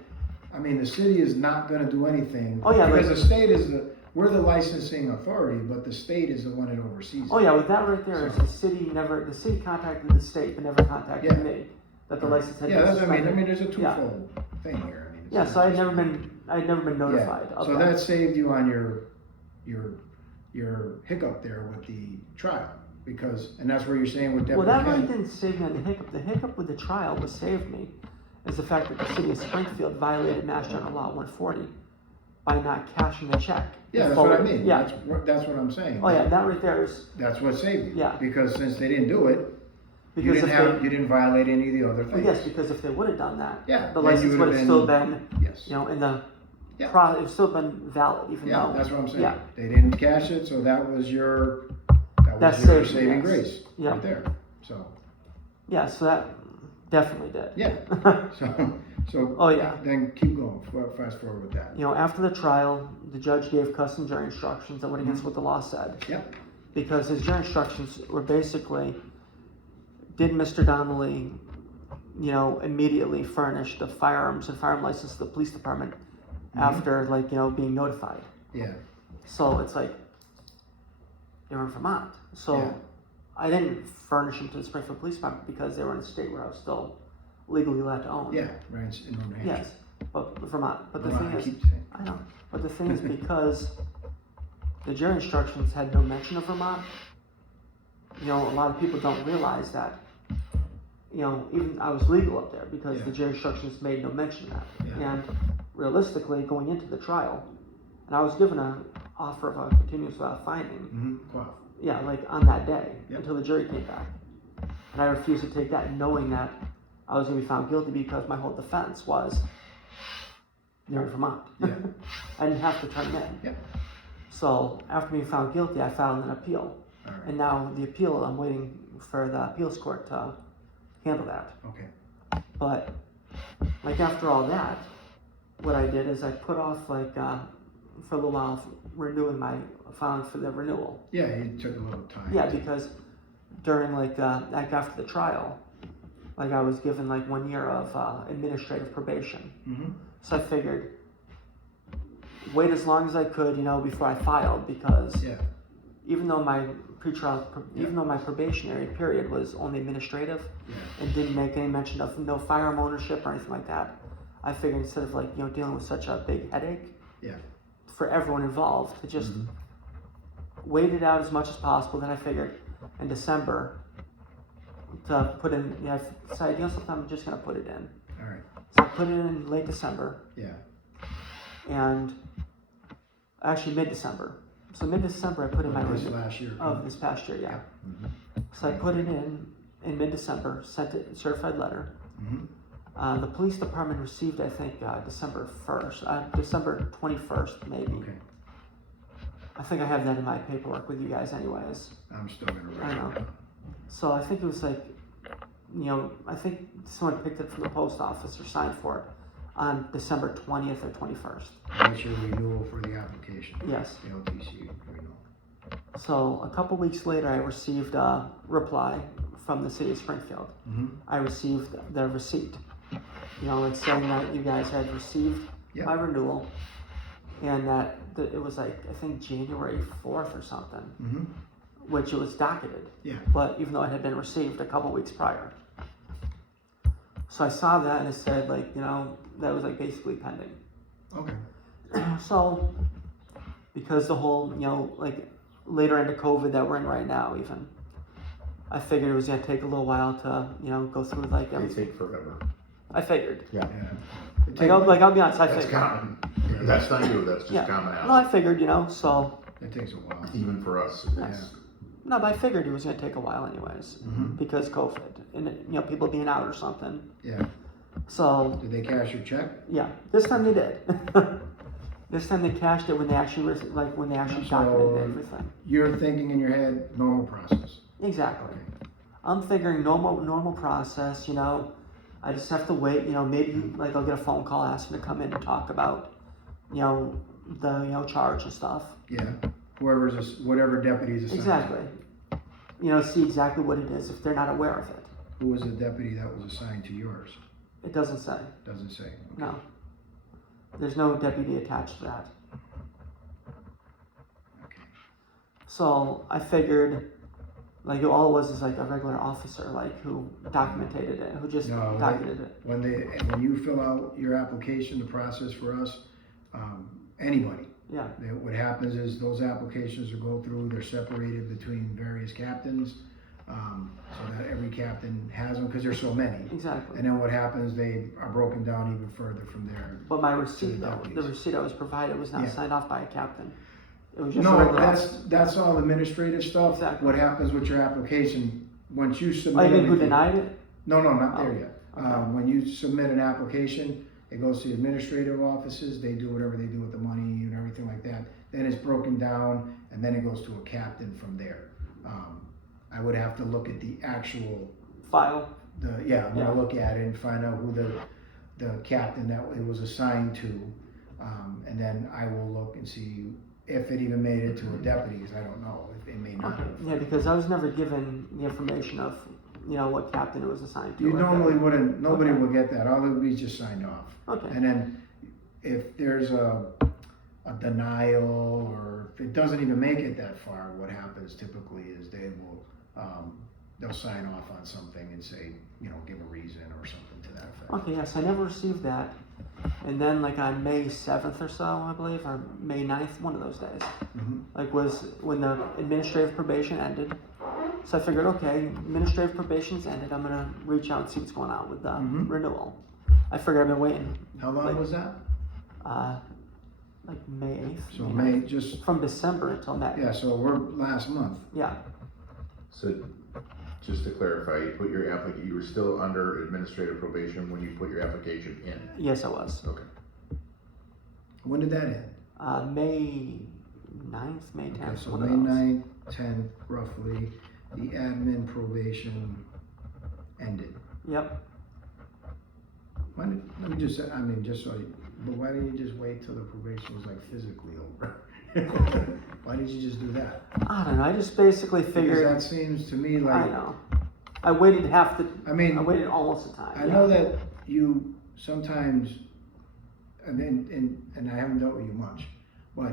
I mean, the city is not gonna do anything. Oh, yeah, Because but- the state we're the licensing authority, but the state is the one that oversees it. Oh yeah, with that right there, is the city contacted the state, but never contacted Yeah. me. That the license had Yeah, been that's what I mean. suspended. There's a Yeah. twofold thing here. I mean, it's Yeah, not so I had just- never been notified Yeah. of So that. that saved you on your hiccup there with the trial, and that's where you're saying with Deputy Well, that really Kent. didn't save me on the hiccup. The hiccup with the trial, what saved me, is the fact that the city of Springfield violated Mass General Law 140 by not cashing the check. Yeah, that's what I mean. Yeah. That's what I'm saying. Oh yeah, that right there is That's what saved you. Yeah. Because since they didn't do it, you because you didn't violate any of the other well, things. yes, because if they would have done that, Yeah, the then you license would would have have still been, Yes. in the Yeah. it would still been valid, even Yeah, though. that's what I'm saying. Yeah. They didn't cash it, so that was That your saved me, saving yes. grace Yeah. right there. So Yeah, so that Definitely did. Yeah. So. Oh, yeah. Then keep going, fast forward with that. You know, after the trial, the judge gave custom jury instructions that went against what the law said. Yep. Because his jury instructions were basically, did Mr. Donnelly, you know, immediately furnish the firearms and firearm license to the police department after, like, you know, being notified? Yeah. So it's like, they were in Vermont. So Yeah. I didn't furnish them to the Springfield Police Department because they were in a state where I was still legally allowed to own. Yeah, right, in New Hampshire. Yes, but Vermont. But the Vermont, thing I is, keep saying. I know. But the thing is, because the jury instructions had no mention of Vermont, you know, a lot of people don't realize that, you know, even I was legal up there because the jury instructions made no mention of that. Yeah. And realistically, going into the trial, and I was given an offer of a continuous without finding. Wow. Yeah, like on that day, Yep. until the jury came back. And I refused to take that, knowing that I was going to be found guilty because my whole defense was, you're in Vermont. Yeah. I didn't have to turn them in. Yep. So after being found guilty, I filed an appeal. All right. And now the appeal, I'm waiting for the appeals court to handle that. Okay. But like after all that, what I did is I put off like for a little while renewing my filing for the renewal. Yeah, you took a little time. Yeah, because during like after the trial, like I was given like 1 year of administrative probation. So I figured wait as long as I could, you know, before I filed, because even though my even though my probationary period was only administrative and didn't make any mention of no firearm ownership or anything like that, I figured instead of like, you know, dealing with such a big headache for everyone involved, to just wait it out as much as possible. Then I figured in December to put in, I decided, you know, sometime I'm just gonna put it in. All right. So I put it in late December. Yeah. And actually mid-December. So mid-December I put in my This renewal last year. of this past year, yeah. So I put it in mid-December, sent it certified letter. The police department received, I think, December 1st, December 21st, maybe. Okay. I think I have that in my paperwork with you guys anyways. I'm still gonna write I it know. down. So I think it was like, you know, I think someone picked it from the post office or signed for it on December 20th or 21st. That's your renewal for the application. Yes. The LTC renewal. So a couple weeks later, I received a reply from the city of Springfield. I received the receipt. You know, it's saying that you guys had received my renewal, and that it was like, I think January 4th or something, which it was docketed. Yeah. But even though it had been received a couple weeks prior. So I saw that and it said, like, you know, that was like basically pending. Okay. So, because the whole, you know, like later into COVID that we're in right now, even, I figured it was gonna take a little while to, you know, go through like They everything. take forever. I figured. Yeah. Like I'll be honest, I That's figured. common. That's not you, that's just common No, I out. figured, you know, so. It takes a while. Even for us, it's, No, but I figured it was gonna take a while anyways, because COVID and, you know, people being out or something. Yeah. So, Did they cash your check? yeah, this time they did. This time they cashed it when they actually, when they actually So- documented everything. You're thinking in your head, normal process. Exactly. Okay. I'm figuring normal process, you know, I just have to wait, you know, maybe like I'll get a phone call asking to come in and talk about, you know, the, you know, charge and stuff. Yeah. Whatever deputies assigned. Exactly. You know, see exactly what it is if they're not aware of it. Who was the deputy that was assigned to yours? It doesn't say. Doesn't say. Okay. No. There's no deputy attached to that. Okay. So I figured, like, all it was is like a regular officer, like, who documented it, who just No, documented it. When you fill out your application, the process for us, anybody, Yeah. what happens is those applications will go through, they're separated between various captains, so that every captain has them, because there's so many. Exactly. And then what happens, they are broken down even further from there. But my receipt, though, the deputies. receipt I was provided was not Yeah. signed off by a captain. It was just No, a regular that's all administrative stuff. Exactly. What happens with your application, once you Oh, submit you mean who everything- denied it? No, not there Oh, yet. okay. When you submit an application, it goes to the administrative offices, they do whatever they do with the money and everything like that. Then it's broken down, and then it goes to a captain from there. I would have to look at the actual File? I'm Yeah. gonna look at it and find out who the captain that it was assigned to. And then I will look and see if it even made it to a deputy, because I don't know, if it may not Okay. have. Yeah, because I was never given the information of, what captain it was assigned to. You or normally deputy. wouldn't, nobody Okay. will get that, all it would be just signed off. Okay. And then if there's a denial, or if it doesn't even make it that far, what happens typically is they will, they'll sign off on something and say, give a reason or something to that effect. Okay, yes, I never received that. And then like on May 7th or so, I believe, or May 9th, one of those days, Mhm. was when the administrative probation ended. So I figured, okay, administrative probation's ended, I'm gonna reach out and see what's going on with the Mhm. renewal. I figured I've been waiting. How long was that? Like May 8th. So May May, 9th. just, From December until May. yeah, so we're last month. Yeah. So, just to clarify, you were still under administrative probation when you put your application in? Yes, I was. Okay. When did that end? May 9th, May 10th. Okay, so one May of those. 9th, 10th, roughly, the admin probation ended. Yep. Let me just, just so but why didn't you just wait till the probation was like physically over? Why did you just do that? I don't know. I just basically Because figured. that seems to me I like, know. I waited half the. I mean, I waited almost the time. I know that you sometimes, and I haven't dealt with you much, but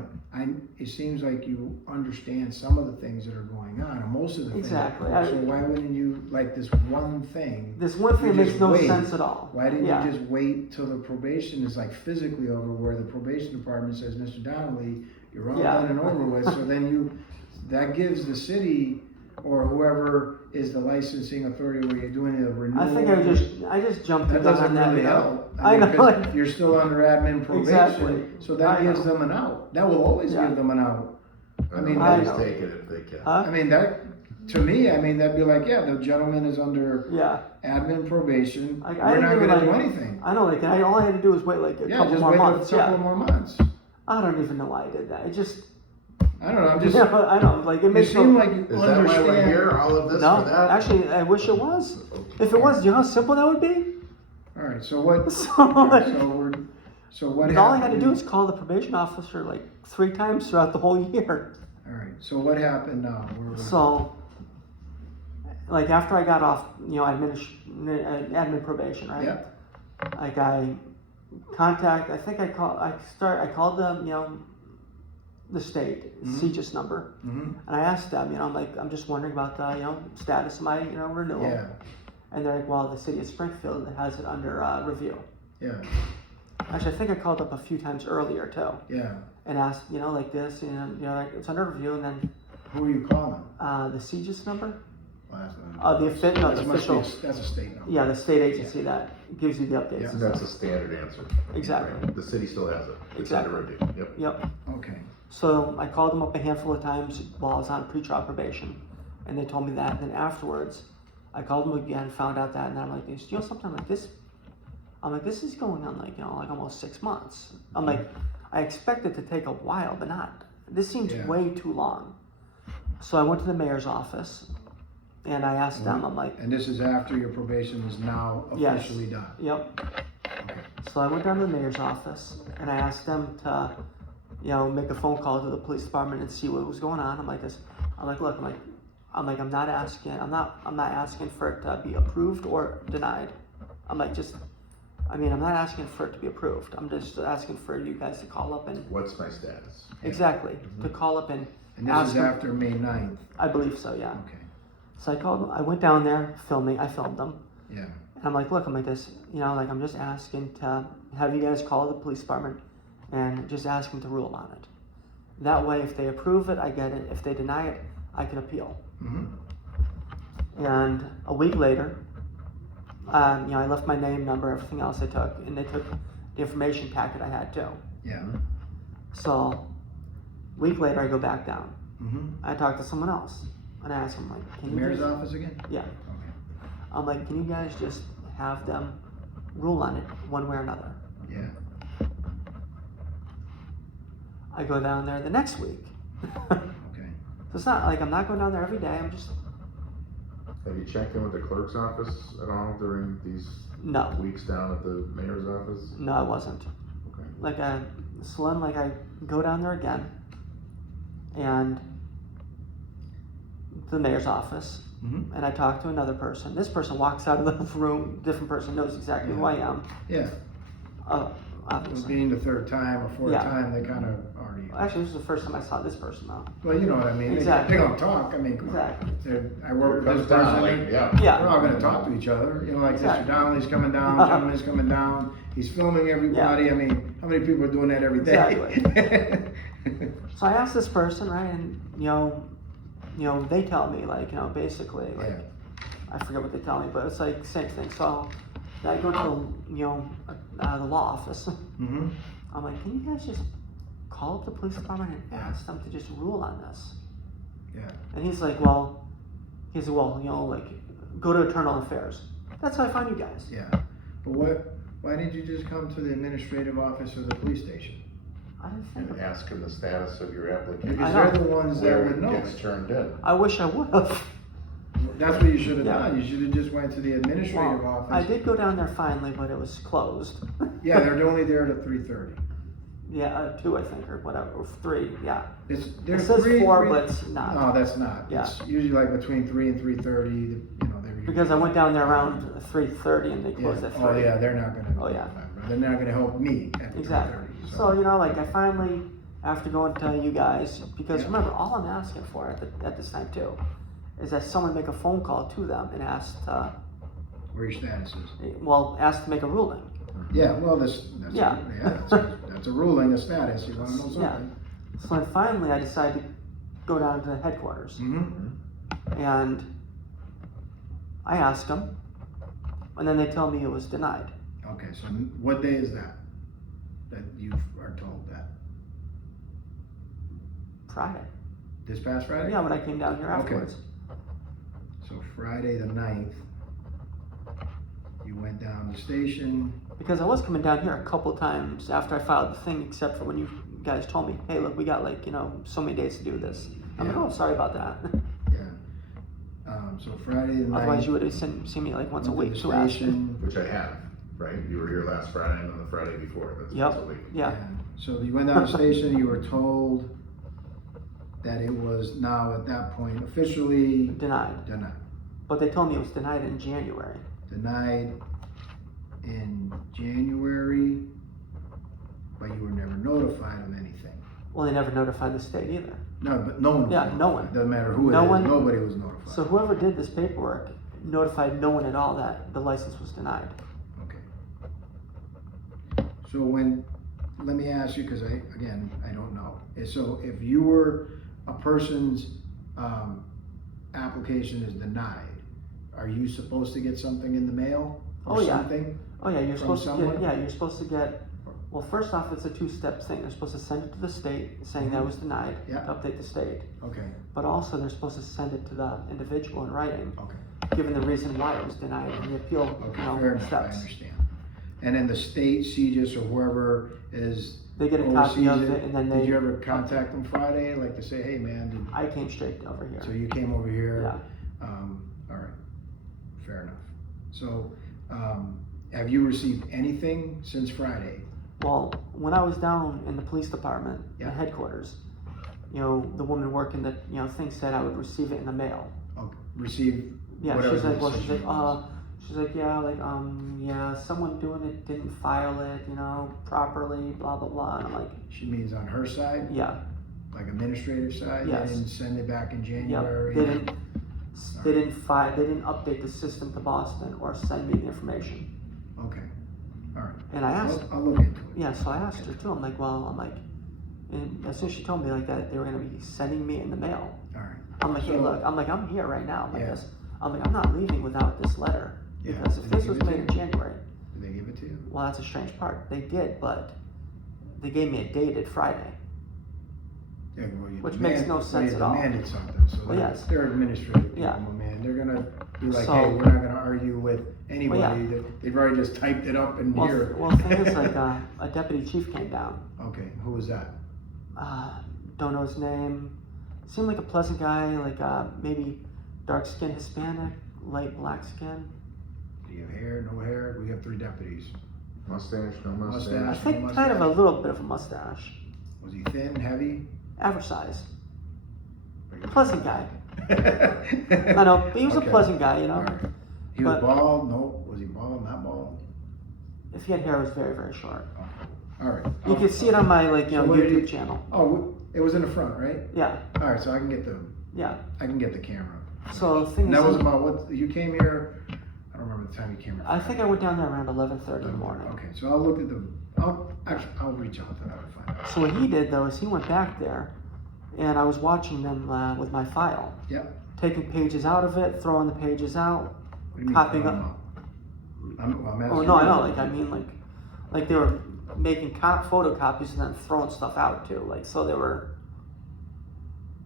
it seems like you understand some of the things that are going on, and most of the things. Exactly. So why wouldn't you, like this one thing? This one thing you makes just no wait? sense at all. Why didn't Yeah. you just wait till the probation is like physically over, where the probation department says, Mr. Donnelly, you're all Yeah. done and over with, so then that gives the city or whoever is the licensing authority where you're doing the renewal. I think I just jumped the That gun doesn't on that. really you know. help. I know. 'Cause you're still under admin probation, Exactly. so that I gives know. them an out. That will always Yeah. give them an out. I mean, I Nobody's know. taking it if they can. Huh? I mean, that, to me, that'd be like, yeah, the gentleman is under Yeah. admin probation, I we're not didn't gonna do like- anything. I know. Like all I had to do was wait like a Yeah, couple just more wait months. a couple Yeah. more months. I don't even know why I did that. It just. I don't know, I'm just, Yeah, I know. Like it you makes seem no. like you Is that why we're understand. here, all of this No, for that? actually, I wish it was. If it was, do you know how simple that would be? Alright, so what, So, alright, so what happened? all I had to do is call the probation officer like 3 times throughout the whole year. Alright, so what happened now? So, like after I got off, admin probation, right? Yeah, Like I called them, the state Mhm. CGIS number, mhm, and I asked them, I'm just wondering about the, status of my, renewal. yeah, And they're like, well, the city of Springfield has it under review. yeah, Actually, I think I called up a few times earlier too, yeah. and asked, like this, like it's under review, and then Who are you calling? the CGIS number, Well, that's the that must be official, that's a state number. yeah, the state agency that gives you the updates. Yeah. and That's stuff. a standard answer. Exactly. Right. The city still has it. It's under Exactly. review. Yep. Yep. Okay, So I called them up a handful of times while I was on pretrial probation, and they told me that. And then afterwards, I called them again, found out that, and then I'm like, something like this. I'm like, this is going on like almost 6 months. I'm like, I expect it to take a while, but not. This seems Yeah. way too long. So I went to the mayor's office, and I asked them. I'm like, and this is after your probation is now Yes. officially done. yep. Okay. So I went down to the mayor's office, and I asked them to, make a phone call to the police department and see what was going on. I'm like, look, I'm not asking for it to be approved or denied. I'm like, I'm not asking for it to be approved. I'm just asking for you guys to call up and, What's my status? exactly, to call up and And this ask is them. after May 9th. I believe so, yeah. Okay, So I called them, I went down there I filmed them. yeah, And I'm like, look, I'm I'm just asking to have you guys call the police department and just ask them to rule on it. That way, if they approve it, I get it. If they deny it, I can appeal. mhm, And a week later, I left my name, number, everything else I took, and they took the information packet I had too. yeah, So, a week later, I go back down. mhm. I talk to someone else, and I ask them, like, The can you mayor's just, office again? yeah. Okay, I'm like, can you guys just have them rule on it one way or another? yeah, I go down there the next week. okay, So it's not like I'm not going down there every day. Have you checked in with the clerk's office at all during these No, weeks down at the mayor's office? no, I wasn't. Okay. Like I go down there again, and the mayor's office, Mm-hmm. and I talk to another person. This person walks out of the room, different person, knows exactly who I am. Yeah, Obviously. being the third time or fourth Yeah. time, they kind of already. Actually, this is the first time I saw this person though. Well, you know what I mean. Exactly. They don't talk. I mean, come Exactly. on. I work with this Comes down, person. like, yeah. Yeah. We're all going to talk to each other. You know, like Exactly. Mr. Donnelly's coming down, gentleman's coming down. He's filming everybody. I mean, how many people are doing that every day? So I asked this person, right, and you know, they tell me like, basically like, Yeah. I forget what they tell me, but it's like same thing. So I go to the law office. Mm-hmm. I'm like, can you guys just call up the police department and ask them to just rule on this? Yeah. And he's like, like, go to internal affairs. That's how I find you guys. Yeah. But why didn't you just come to the administrative office or the police station? I didn't think And of it. ask them the status of your application. Because I know. they're the ones that Where would it know. gets turned in. I wish I would have. That's what you should have Yeah. done. You should have just went to the administrative office. I did go down there finally, but it was closed. Yeah, they're only there to 3:30. Yeah, 2 I think, or whatever, or 3. Yeah. They're It says 3, 4, but it's not. No, that's not. Yeah. It's usually like between 3 and 3:30. You know, Because I went down there around 3:30 and they Yeah. closed at 3. Oh yeah, they're not gonna. Oh, yeah. They're not gonna help me at Exactly. 3:30. So like I finally, after going to you guys, because Yeah. remember, all I'm asking for at this time too, is that someone make a phone call to them and ask, Where your status is. ask to make a ruling. Yeah, well, that's Yeah. that's a ruling, a status. You want to know something? Yeah. So then finally, I decided to go down to the headquarters, Mm-hmm. and I asked them, and then they tell me it was denied. Okay, so what day is that? That you are told that? Friday. This past Friday? Yeah, when I came down here Okay. afterwards. So Friday the 9th, you went down the station. Because I was coming down here a couple times after I filed the thing, except for when you guys told me, hey, look, we got so many days to do this. I'm like, Yeah. oh, sorry about that. Yeah. So Friday the 9th. Otherwise, you would have seen me like once a went week to to the ask. station. Which I have, right? You were here last Friday and then the Friday before. That's Yep. once a week. Yeah. So you went down the station, you were told that it was now at that point officially Denied. denied. But they told me it was denied in January. Denied in January, but you were never notified of anything. Well, they never notified the state either. No, but no one was Yeah, no notified. one. Doesn't matter who it No is, one- nobody was notified. So whoever did this paperwork notified no one at all that the license was denied. Okay. So let me ask you, because I don't know. So if you were, a person's application is denied, are you supposed to get something in the mail? Or Oh, yeah. something? Oh yeah, you're From supposed to someone? get. Yeah, you're supposed to get. Well, first off, it's a 2-step thing. They're supposed to send it to the state saying that it was denied Yeah. to update the state. Okay, But also, they're supposed to send it to the individual in writing, okay, given the reason why it was denied and the appeal, okay, fair enough, I steps. understand. And then the state, CGIS, or whoever is They get a copy oversees of it, and then they. Did you ever contact them Friday, like to say, hey man, I came straight over here. so you came over here? Yeah. All right, fair enough. So, have you received anything since Friday? Well, when I was down in the police department, Yeah. in headquarters, the woman working the thing said I would receive it in the mail. Okay, received Yeah, whatever she's the like, decision was. yeah, someone doing it didn't file it, properly, blah blah blah. And I'm like, She means on her side, yeah, like administrative side? Yes. They didn't send it back in yeah, January? they didn't update the system to Boston or send me the information. Okay, all right. And I asked, I'll look into it. yeah, so I asked her too. I'm like, and as soon as she told me like that, they were gonna be sending me in the mail. All right. I'm like, hey, So- look, I'm here right now. I'm like Yeah. this. I'm like, I'm not leaving without this letter. Yeah. Because if Did they this give was it to made in you? January, Did they give it to you? well, that's a strange part. They did, but they gave me a dated Friday. Yeah, well, you Which makes no sense at all. You demanded something, so Well, yes. they're administrative Yeah. people, man. They're gonna be like, So- hey, we're not gonna argue with anybody. yeah. They've already just typed it up in here. Well, the thing is, like, a deputy chief came down. Okay, who was that? Don't know his name. Seemed like a pleasant guy, like maybe dark-skinned Hispanic, light black skin. Do you have hair, no hair? We have 3 deputies. Mustache, no mustache. I Mustache. think kind of a little bit of a mustache. Was he thin, heavy? Average size. Pleasant guy. I I know, but he was a pleasant guy, you know. Right. He was But- bald? No. Was he bald? Not bald? If he had hair, it was very, very short. All right. You can see it on my So what did YouTube he- channel. Oh, it was in the front, right? Yeah, All right, so I can get the camera. So the thing And is, that was about what you came here. I don't remember the time you came here. I think I went down there around 11:30 in the morning. Okay, so I'll look at the. I'll reach out to that and find out. So what he did though is he went back there, and I was watching them with my file, Yep. taking pages out of it, throwing the pages out. What do you mean? Copying throw up. them out? I'm Oh asking no, I you. know. Like I mean, like they were making photocopies and then throwing stuff out too. Like so, they were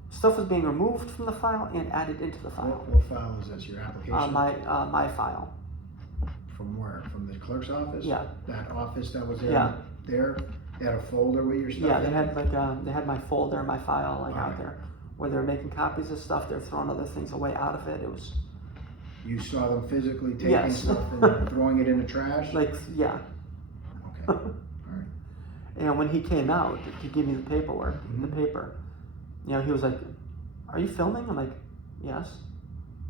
stuff was being removed from the file and added into the file. What file is this? Your application? My file. From where? From the clerk's office? Yeah. That office that was there? Yeah. There? They had a folder with your stuff? Yeah, in they it? had they had my folder, my file out Alright. there, where they're making copies of stuff. They're throwing other things away out of it. It was You saw them physically taking Yes. stuff and throwing it in the trash? like yeah. Okay. All right. And when he came out to give me the paperwork, the Mhm. paper, he was like, "Are you filming?" I'm like, "Yes."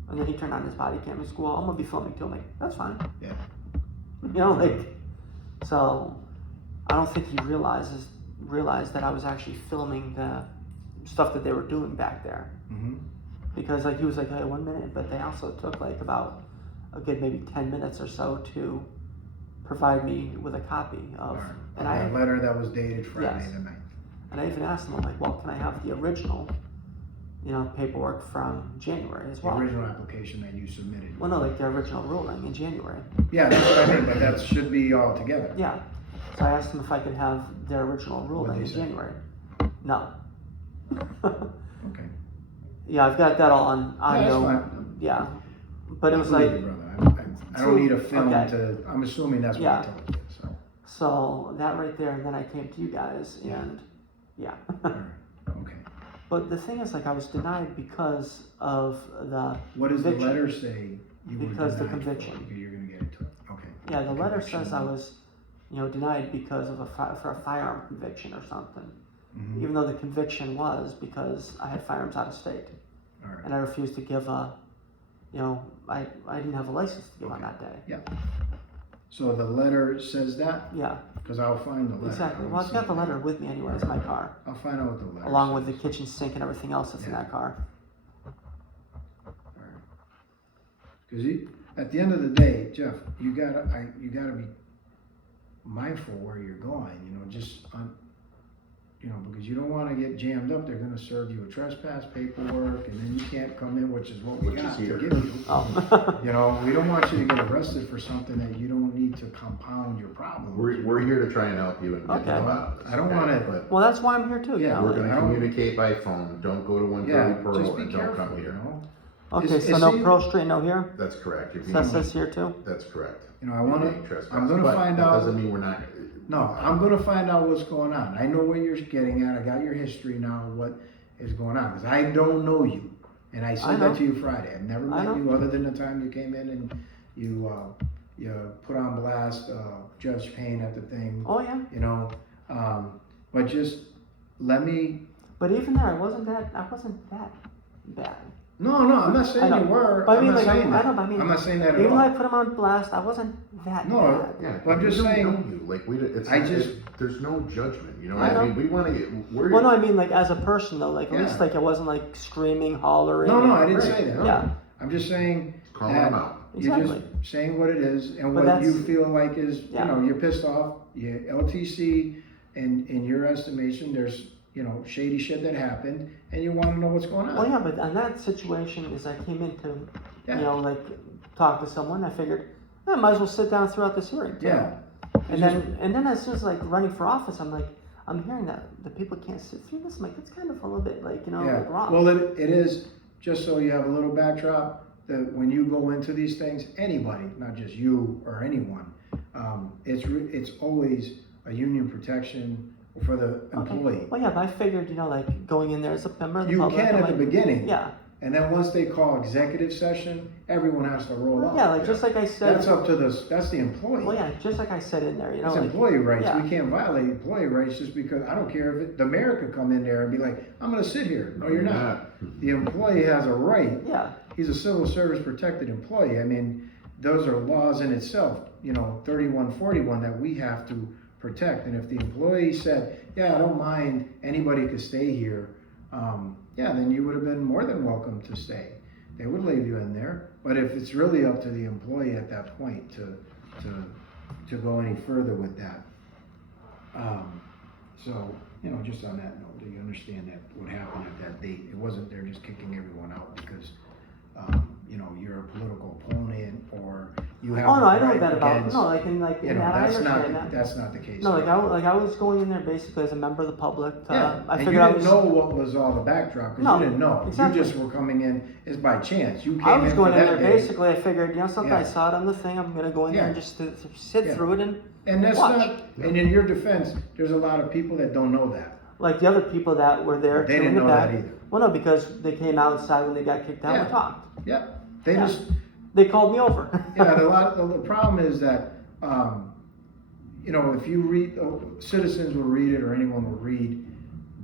And then he turned on his body cam and said, "Well, I'm gonna be filming too." I'm like, "That's fine." Yeah. So I don't think he realized that I was actually filming the stuff that they were doing back there. Mm-hmm. Because he was like, "Hey, 1 minute," but they also took like about a good maybe 10 minutes or so to provide me with a copy of, Right. and That I letter that was dated Friday Yes. the 9th. and I even asked them, I'm like, "Well, can I have the original, paperwork from January as The well?" original application that you submitted. Well, no, like the original ruling in January. Yeah, that's what I mean, but that should be all together. Yeah. So I asked them if I could have their original ruling What'd in they say? January. No. Okay. Yeah, I've got that all on audio. fine. Yeah, but it was I believe like, you, brother. I don't need a film Okay. to, I'm assuming that's what Yeah. I told you, so. so that right there, and then I came to you guys, and yeah. All right. Okay. But the thing is, like, I was denied because of the What does the conviction. letter say you were Because the denied for? conviction. You're gonna get into it, okay. Yeah, the letter Conviction. says I was, denied because of for a firearm conviction or something. Mhm. Even though the conviction was because I had firearms out of state, All right. and I refused to give I didn't have a license to give on Okay. that day. Yeah. So the letter says that? Yeah, Because I'll find the letter. exactly. I Well, I've don't got see the it. letter with me anyways in my car, I'll find out what the letter along with the says. kitchen sink and everything else that's in Yeah. that car. Because at the end of the day, Jeff, you gotta be mindful where you're going. Because you don't want to get jammed up. They're going to serve you a trespass paperwork, and then you can't come in, which is what we Which is got to here. give you. Oh. We don't want you to get arrested for something that you don't need to compound your problem. We're here to try and help you and get Okay. you out of this. I don't okay? wanna- But Well, that's why I'm here too. Yeah, we're I gonna don't- communicate by phone. Don't go to Yeah, 130 Pearl just be and don't careful. come here. Okay, Is so no he- Pearl Street, no here. That's correct. You're So that being- says here too. That's correct. I want You're being to. trespassed. I'm going to But find that out. doesn't mean we're not. No, I'm going to find out what's going on. I know where you're getting at. I got your history now. What is going on? Because I don't know you, and I I said know. that to you Friday. I've never I met know. you other than the time you came in and you put on blast Judge Payne at the thing. Oh yeah. But just let me. But even there, I wasn't that bad. No, I'm not saying I know. you were. But I I'm mean, not like, saying I that. know, but I mean, I'm not saying that at Even all. though I put him on blast, I wasn't that No, bad. Yeah, Well, I'm just we don't saying- know you. Like it's I just- there's no judgment. You know I what I know. mean? We want to get. We're Well, no, I mean, like, as a person, though, like, at Yeah. least, like, I wasn't, like, screaming, hollering. No, I and- didn't say that. Yeah, I'm just saying calling that them out. you're exactly. just saying what it is and But what you that's- feel like is, Yeah. you're pissed off. You LTC, and in your estimation, there's shady shit that happened, and you want to know what's going on. Well, yeah, but on that situation is I came in to, Yeah. like, talk to someone. I figured I might as well sit down throughout this hearing. Too. Yeah. And then as soon as like running for office, I'm hearing that the people can't sit through this. I'm like, that's kind of a little bit like Yeah. like wrong. Well, it is, just so you have a little backdrop, that when you go into these things, anybody, not just you or anyone, it's always a union protection for the employee. Well, yeah, but I figured like going in there as a member of the You public. can I'm at the like, beginning. Yeah. And then once they call executive session, everyone has to roll out. Yeah, like just like I said. That's up to that's the employee. Well, yeah, just like I said in there, you know. It's like, employee rights. yeah. We can't violate employee rights just because I don't care if the mayor could come in there and be like, I'm going to sit here. No, you're not. The employee has a right. Yeah. He's a civil service protected employee. I mean, those are laws in itself, 3141 that we have to protect. And if the employee said, yeah, I don't mind, anybody could stay here, then you would have been more than welcome to stay. They would leave you in there. But if it's really up to the employee at that point to go any further with that. So, just on that note, do you understand that what happened at that date? It wasn't they're just kicking everyone out because, you're a political opponent or you have. Oh no, I know right that about. against, No, like in that I understand that. That's not the case. No, I was going in there basically as a member of the public. Yeah, I and figured you I didn't was. know what was all the backdrop because No, you didn't know. exactly. You just were coming in as by chance. You came I was in going for in that there day. basically. I figured, something I Yeah. saw it on the thing. I'm gonna go in there and Yeah. just to sit Yeah. through it And that's watch. not. And in your defense, there's a lot of people that don't know that. Like the other people that were there They too didn't in the know back. that either. Well, no, because they came outside when they got kicked out Yeah. and talked. Yeah, they Yeah. just. They called me over. Yeah, the problem is that, if you read, citizens will read it or anyone will read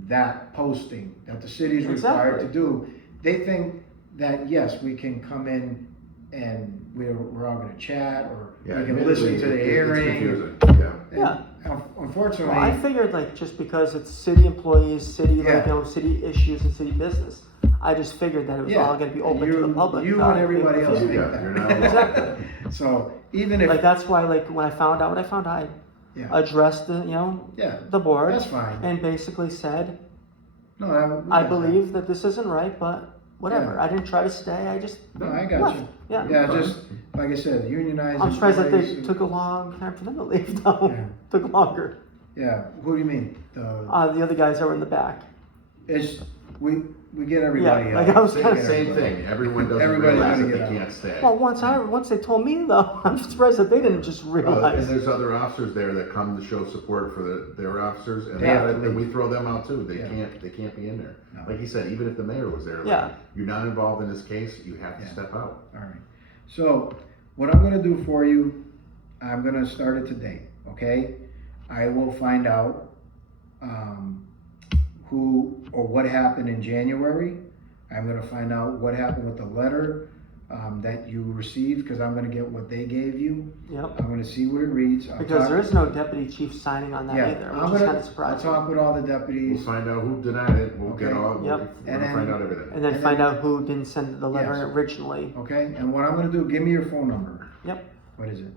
that posting that the city is required to do. They think that, yes, we can come in and we're all gonna chat or we can listen to the hearing. It's confusing, yeah. Yeah. Unfortunately. Well, I figured just because it's city employees, city Yeah. city issues and city business, I just figured that it was all going to be open to the public. You and everybody else think Yeah, that. you're not Exactly. So even if. That's why when I found out what I found, I Yeah. addressed the Yeah, the board. that's fine. And basically said, No, I believe that this isn't right, but whatever. Yeah. I didn't try to stay. I just No, I got left. you. Yeah. Yeah, just like I said, unionized. I'm surprised that they employees- took a long time for them to leave. Though Yeah. took longer. Yeah, who do you mean? The other guys that were in the back. We get everybody Yeah, out. like I was Same, kinda- same thing, everyone doesn't Everybody's realize gonna that get they out. can't stay. Well, once they told me though, I'm surprised that they didn't just And realize. there's other officers there that come to show support for their officers, and Yeah. we throw them out too. They Yeah. can't be in there. No. Like you said, even if the mayor was there, like, Yeah. you're not involved in this case, you have to Yeah. step out. All right. So what I'm gonna do for you, I'm gonna start it today, okay? I will find out who or what happened in January. I'm gonna find out what happened with the letter that you received, because I'm gonna get what they gave you. Yep. I'm gonna see what it reads. I'll Because talk- there is no deputy chief signing on that Yeah, either, I'm which is gonna, kind of I'll surprising. talk with all the We'll deputies. find out who denied it. We'll get Okay. all. Yep. We'll And then- find out everything. And then and find then- out who didn't send the letter Yes. originally. Okay, and what I'm gonna do, give me your phone number. Yep. What is it?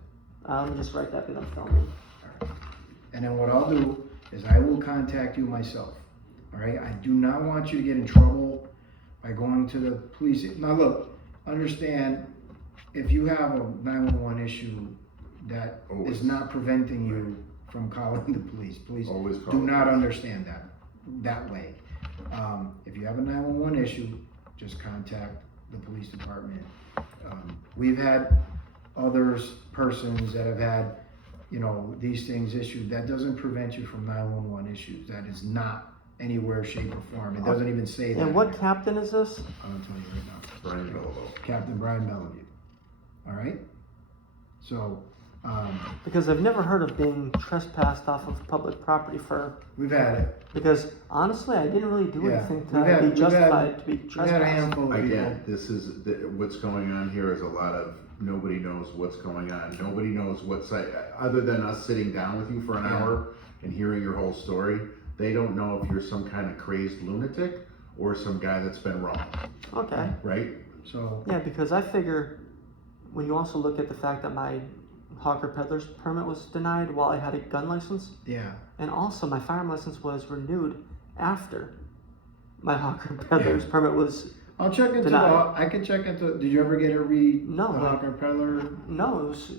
Let me just write that because I'm filming. And then what I'll do is I will contact you myself. All right, I do not want you to get in trouble by going to the police. Now look, understand, if you have a 911 issue, that Always. is not preventing you from calling the police. Police Always call do the not police. understand that way. If you have a 911 issue, just contact the police department. We've had persons that have had, these things issued. That doesn't prevent you from 911 issues. That is not anywhere, shape, or form. It doesn't even say that. And what captain is this? I'm gonna tell you right now. Brian Belleville. Captain Brian Bellevue. All right? So, Because I've never heard of being trespassed off of public property we've had it. because honestly, I didn't really do Yeah. anything We've to had- be we've had- justified to be We've had a trespassed. handful of people. Again, what's going on here is a lot of nobody knows what's going on. Nobody knows what's other than us sitting down with you for an Yeah. hour and hearing your whole story. They don't know if you're some kind of crazed lunatic or some guy that's been wrong, Okay. right? So, Yeah, because I figure when you also look at the fact that my hawker peddler's permit was denied while I had a gun license, yeah. and also my firearm license was renewed after my hawker peddler's permit was. I'll check into Denied. I can check into, did you ever get a No, the like- Hawker Peddler? No, it was,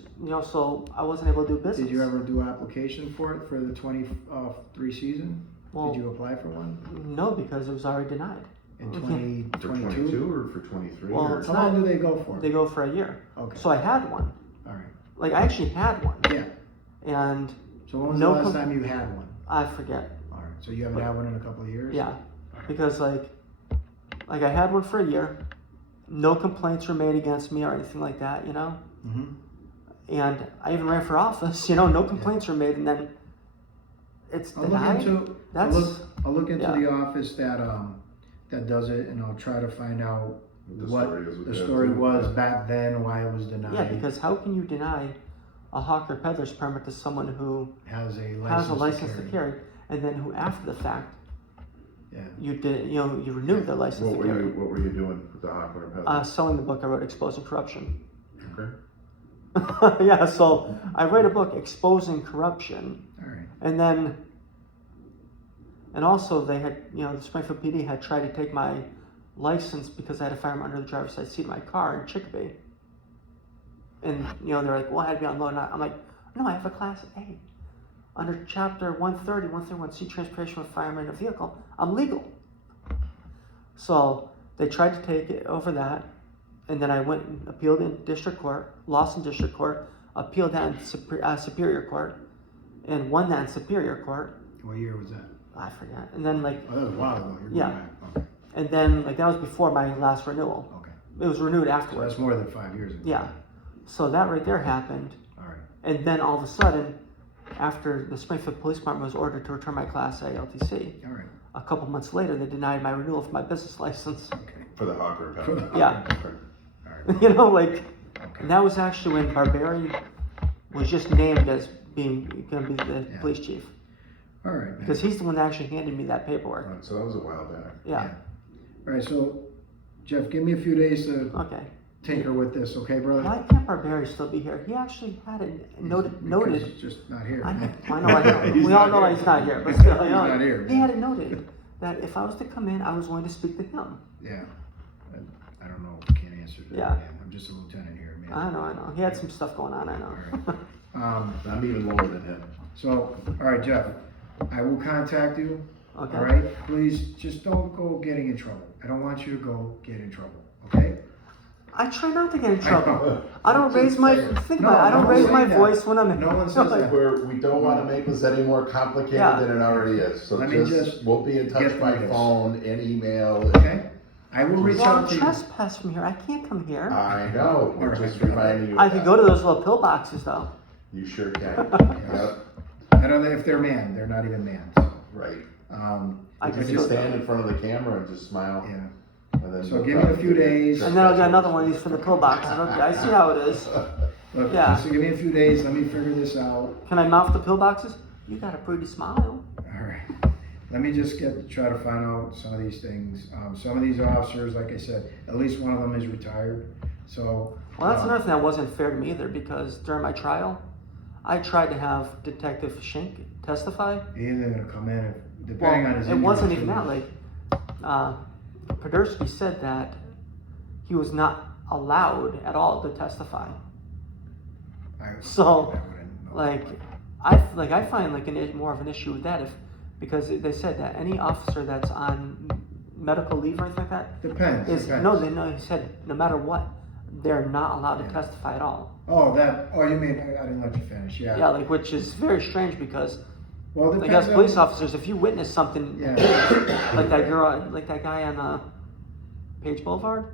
so I wasn't able to do business. Did you ever do an application for it for the 23 season? Well, Did you apply for one no, because it was already denied. in Okay. For 2022? 22 or for 23? Well, or? it's How not- long do they go for? They go for a year. Okay, So I had one. all right. Like I actually had one. Yeah, And so when was No the last com- time you had one? I forget. All right, so you haven't had one in a couple of years? Yeah. Because like I had one for a year no complaints were made against me or anything like that, you know. Mm-hmm. And I even ran for office, you know, no complaints were made, and then it's denied. I'll look into Yeah. the office that does it, and I'll try to find out what the story was back then, why it was denied. Yeah, because how can you deny a hawker peddler's permit to someone who has a license to carry, and then who after the fact Yeah. you renewed their license What to carry. were you doing with the hawker and peddler? Selling the book I wrote, Exposing Corruption. Okay. Yeah, so I write a book exposing corruption, All right. and also they had, the Springfield PD had tried to take my license because I had a firearm under the driver's side seat of my car in Chicopee. And, they're like, well, I had to be on load. And I'm like, no, I have a Class A. Under Chapter 130, 131C, transportation of a firearm in a vehicle, I'm legal. So they tried to take it over that. And then I went and appealed in district court, lost in district court, appealed that in Superior Court, and won that in Superior Court. What year was that? I forget. And then, Oh, that was a while ago. You're Yeah. going back. Okay. and then, that was before my last renewal. Okay. It was renewed So afterwards. that's more than 5 years ago. Yeah. So that right there happened. All right. And then all of a sudden, after the Springfield Police Department was ordered to return my Class A LTC, All right. a couple months later, they denied my renewal for my business license. Okay. For the hawker and peddler. Yeah. Okay. All right. Okay. Okay. And that was actually when Barberi was just named as going to be the Yeah. police chief. All right. Man. Because he's the one that actually handed me that paperwork. Alright, so that was a while back. Yeah. All right. So, Jeff, give me a few days to Okay. tinker with this, okay, brother? Why can't Barberi still be here? He actually had it noted. Because he's just not here. I know. man. We all know he's not here, but still, He's not here. he had it noted that if I was to come in, I was going to speak to him. Yeah. I don't know. I can't answer that. Yeah. Man. I'm just a lieutenant here, man. I know. He had some stuff going on, I know. All right. I'm even lower than him. So, all right, Jeff, I will contact you. Okay. All right. Please, just don't go getting in trouble. I don't want you to go get in trouble. Okay. I try not to get in I trouble. know. I don't raise my think about it. I don't no one's raise my saying that. voice when I'm. No one says that. We don't want to make this any more complicated Yeah. than it already is. So Let me just we'll be in touch get by through this. phone and email. Okay. I will reach Well, I'm out to you. trespassed from here. I can't come here. I know. We're just reminding you. I of could that. go to those little pill boxes though. You sure can. Yep. I don't know if they're manned. They're not even manned. Right. I You can can still stand go. in front of the camera and just smile. Yeah. And then So give me a few days. And then I'll get another one of these for the pill boxes. Okay, I see how it is. Look, Yeah. so give me a few days. Let me figure this out. Can I mouth the pill boxes? You got a pretty smile. All right. Let me just try to find out some of these things. Some of these officers, like I said, at least one of them is retired. So. Well, that's another thing that wasn't fair to me either, because during my trial, I tried to have Detective Schenk testify. He's either gonna come in, depending on his. It wasn't injuries, even that. Like, Podersky said that he was not allowed at all to testify. So, I find more of an issue with that because they said that any officer that's on medical leave or anything like that Depends. he said no matter what, they're not allowed to testify at all. Oh, you mean, I didn't let you finish, yeah. Yeah, which is very strange because Well, it as depends police on- officers, if you witness something Yeah. like that girl, like that guy on Page Boulevard,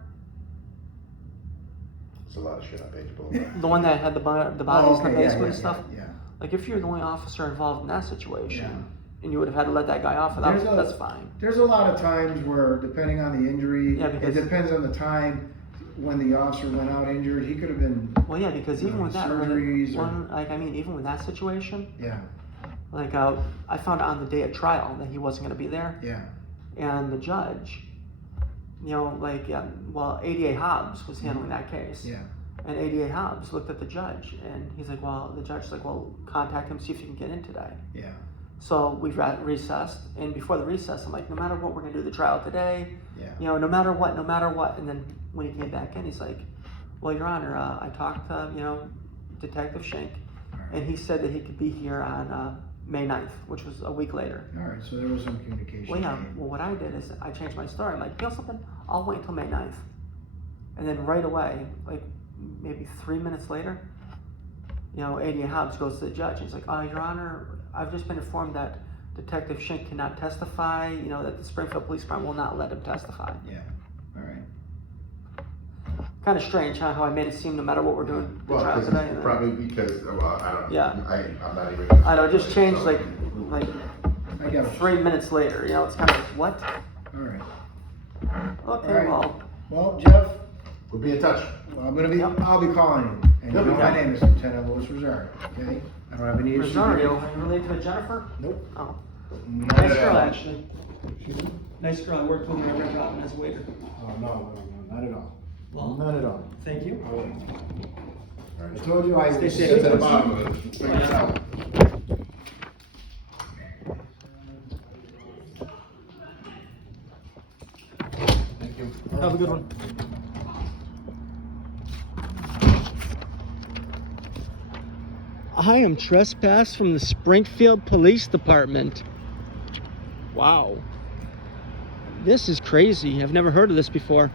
There's a lot of shit on Page Boulevard. the one that had the bodies Oh, in the okay, yeah, basement and stuff. Yeah. Like if you're the only officer involved in that situation, Yeah. and you would have had to let that guy off, that's fine. There's a lot of times where, depending on the injury, Yeah, it because- depends on the time when the officer went out injured. He could have been, Well, yeah, because even with that, surgeries even with that situation, yeah, I found out on the day of trial that he wasn't going to be there, yeah, and the judge, ADA Hobbs was handling that case. yeah. And ADA Hobbs looked at the judge, and he's like, the judge's like, contact him, see if you can get in today. Yeah. So we recessed, and before the recess, I'm like, no matter what, we're gonna do the trial today. Yeah. No matter what. And then when he came back in, he's like, well, Your Honor, I talked to, Detective Schenk, and he said that he could be here on May 9th, which was a week later. All right, so there was some communication. Well, yeah. made. Well, what I did is I changed my story. I'm like, you know something? I'll wait until May 9th. And then right away, maybe 3 minutes later, ADA Hobbs goes to the judge. And he's like, Your Honor, I've just been informed that Detective Schenk cannot testify, that the Springfield Police Department will not let him testify. Yeah, all right. Kind of strange, huh? How I made it seem no matter what we're doing the Well, trial because today. And then, probably because, well, I don't, Yeah. I'm not even. I know, it just changed like I got it. 3 minutes later. You know, it's kind of what? All right. Okay, All right. well, Well, Jeff, We'll be in touch. well, I'll be calling you. And you Yep. know my name is Lieutenant Louis Rosario, okay? I don't have any issues. Rosario, are you related to Jennifer? Nope. Oh, Not nice at girl all. actually. Nice girl. I worked with her at Red Robin as a waiter. Oh, no, not at all. Well, Not at all. thank you. I told you I Stay was safe. Get to the bottom of it, figure it out. Thank you. Have a good one. I am trespassed from the Springfield Police Department. Wow. This is crazy. I've never heard of this before.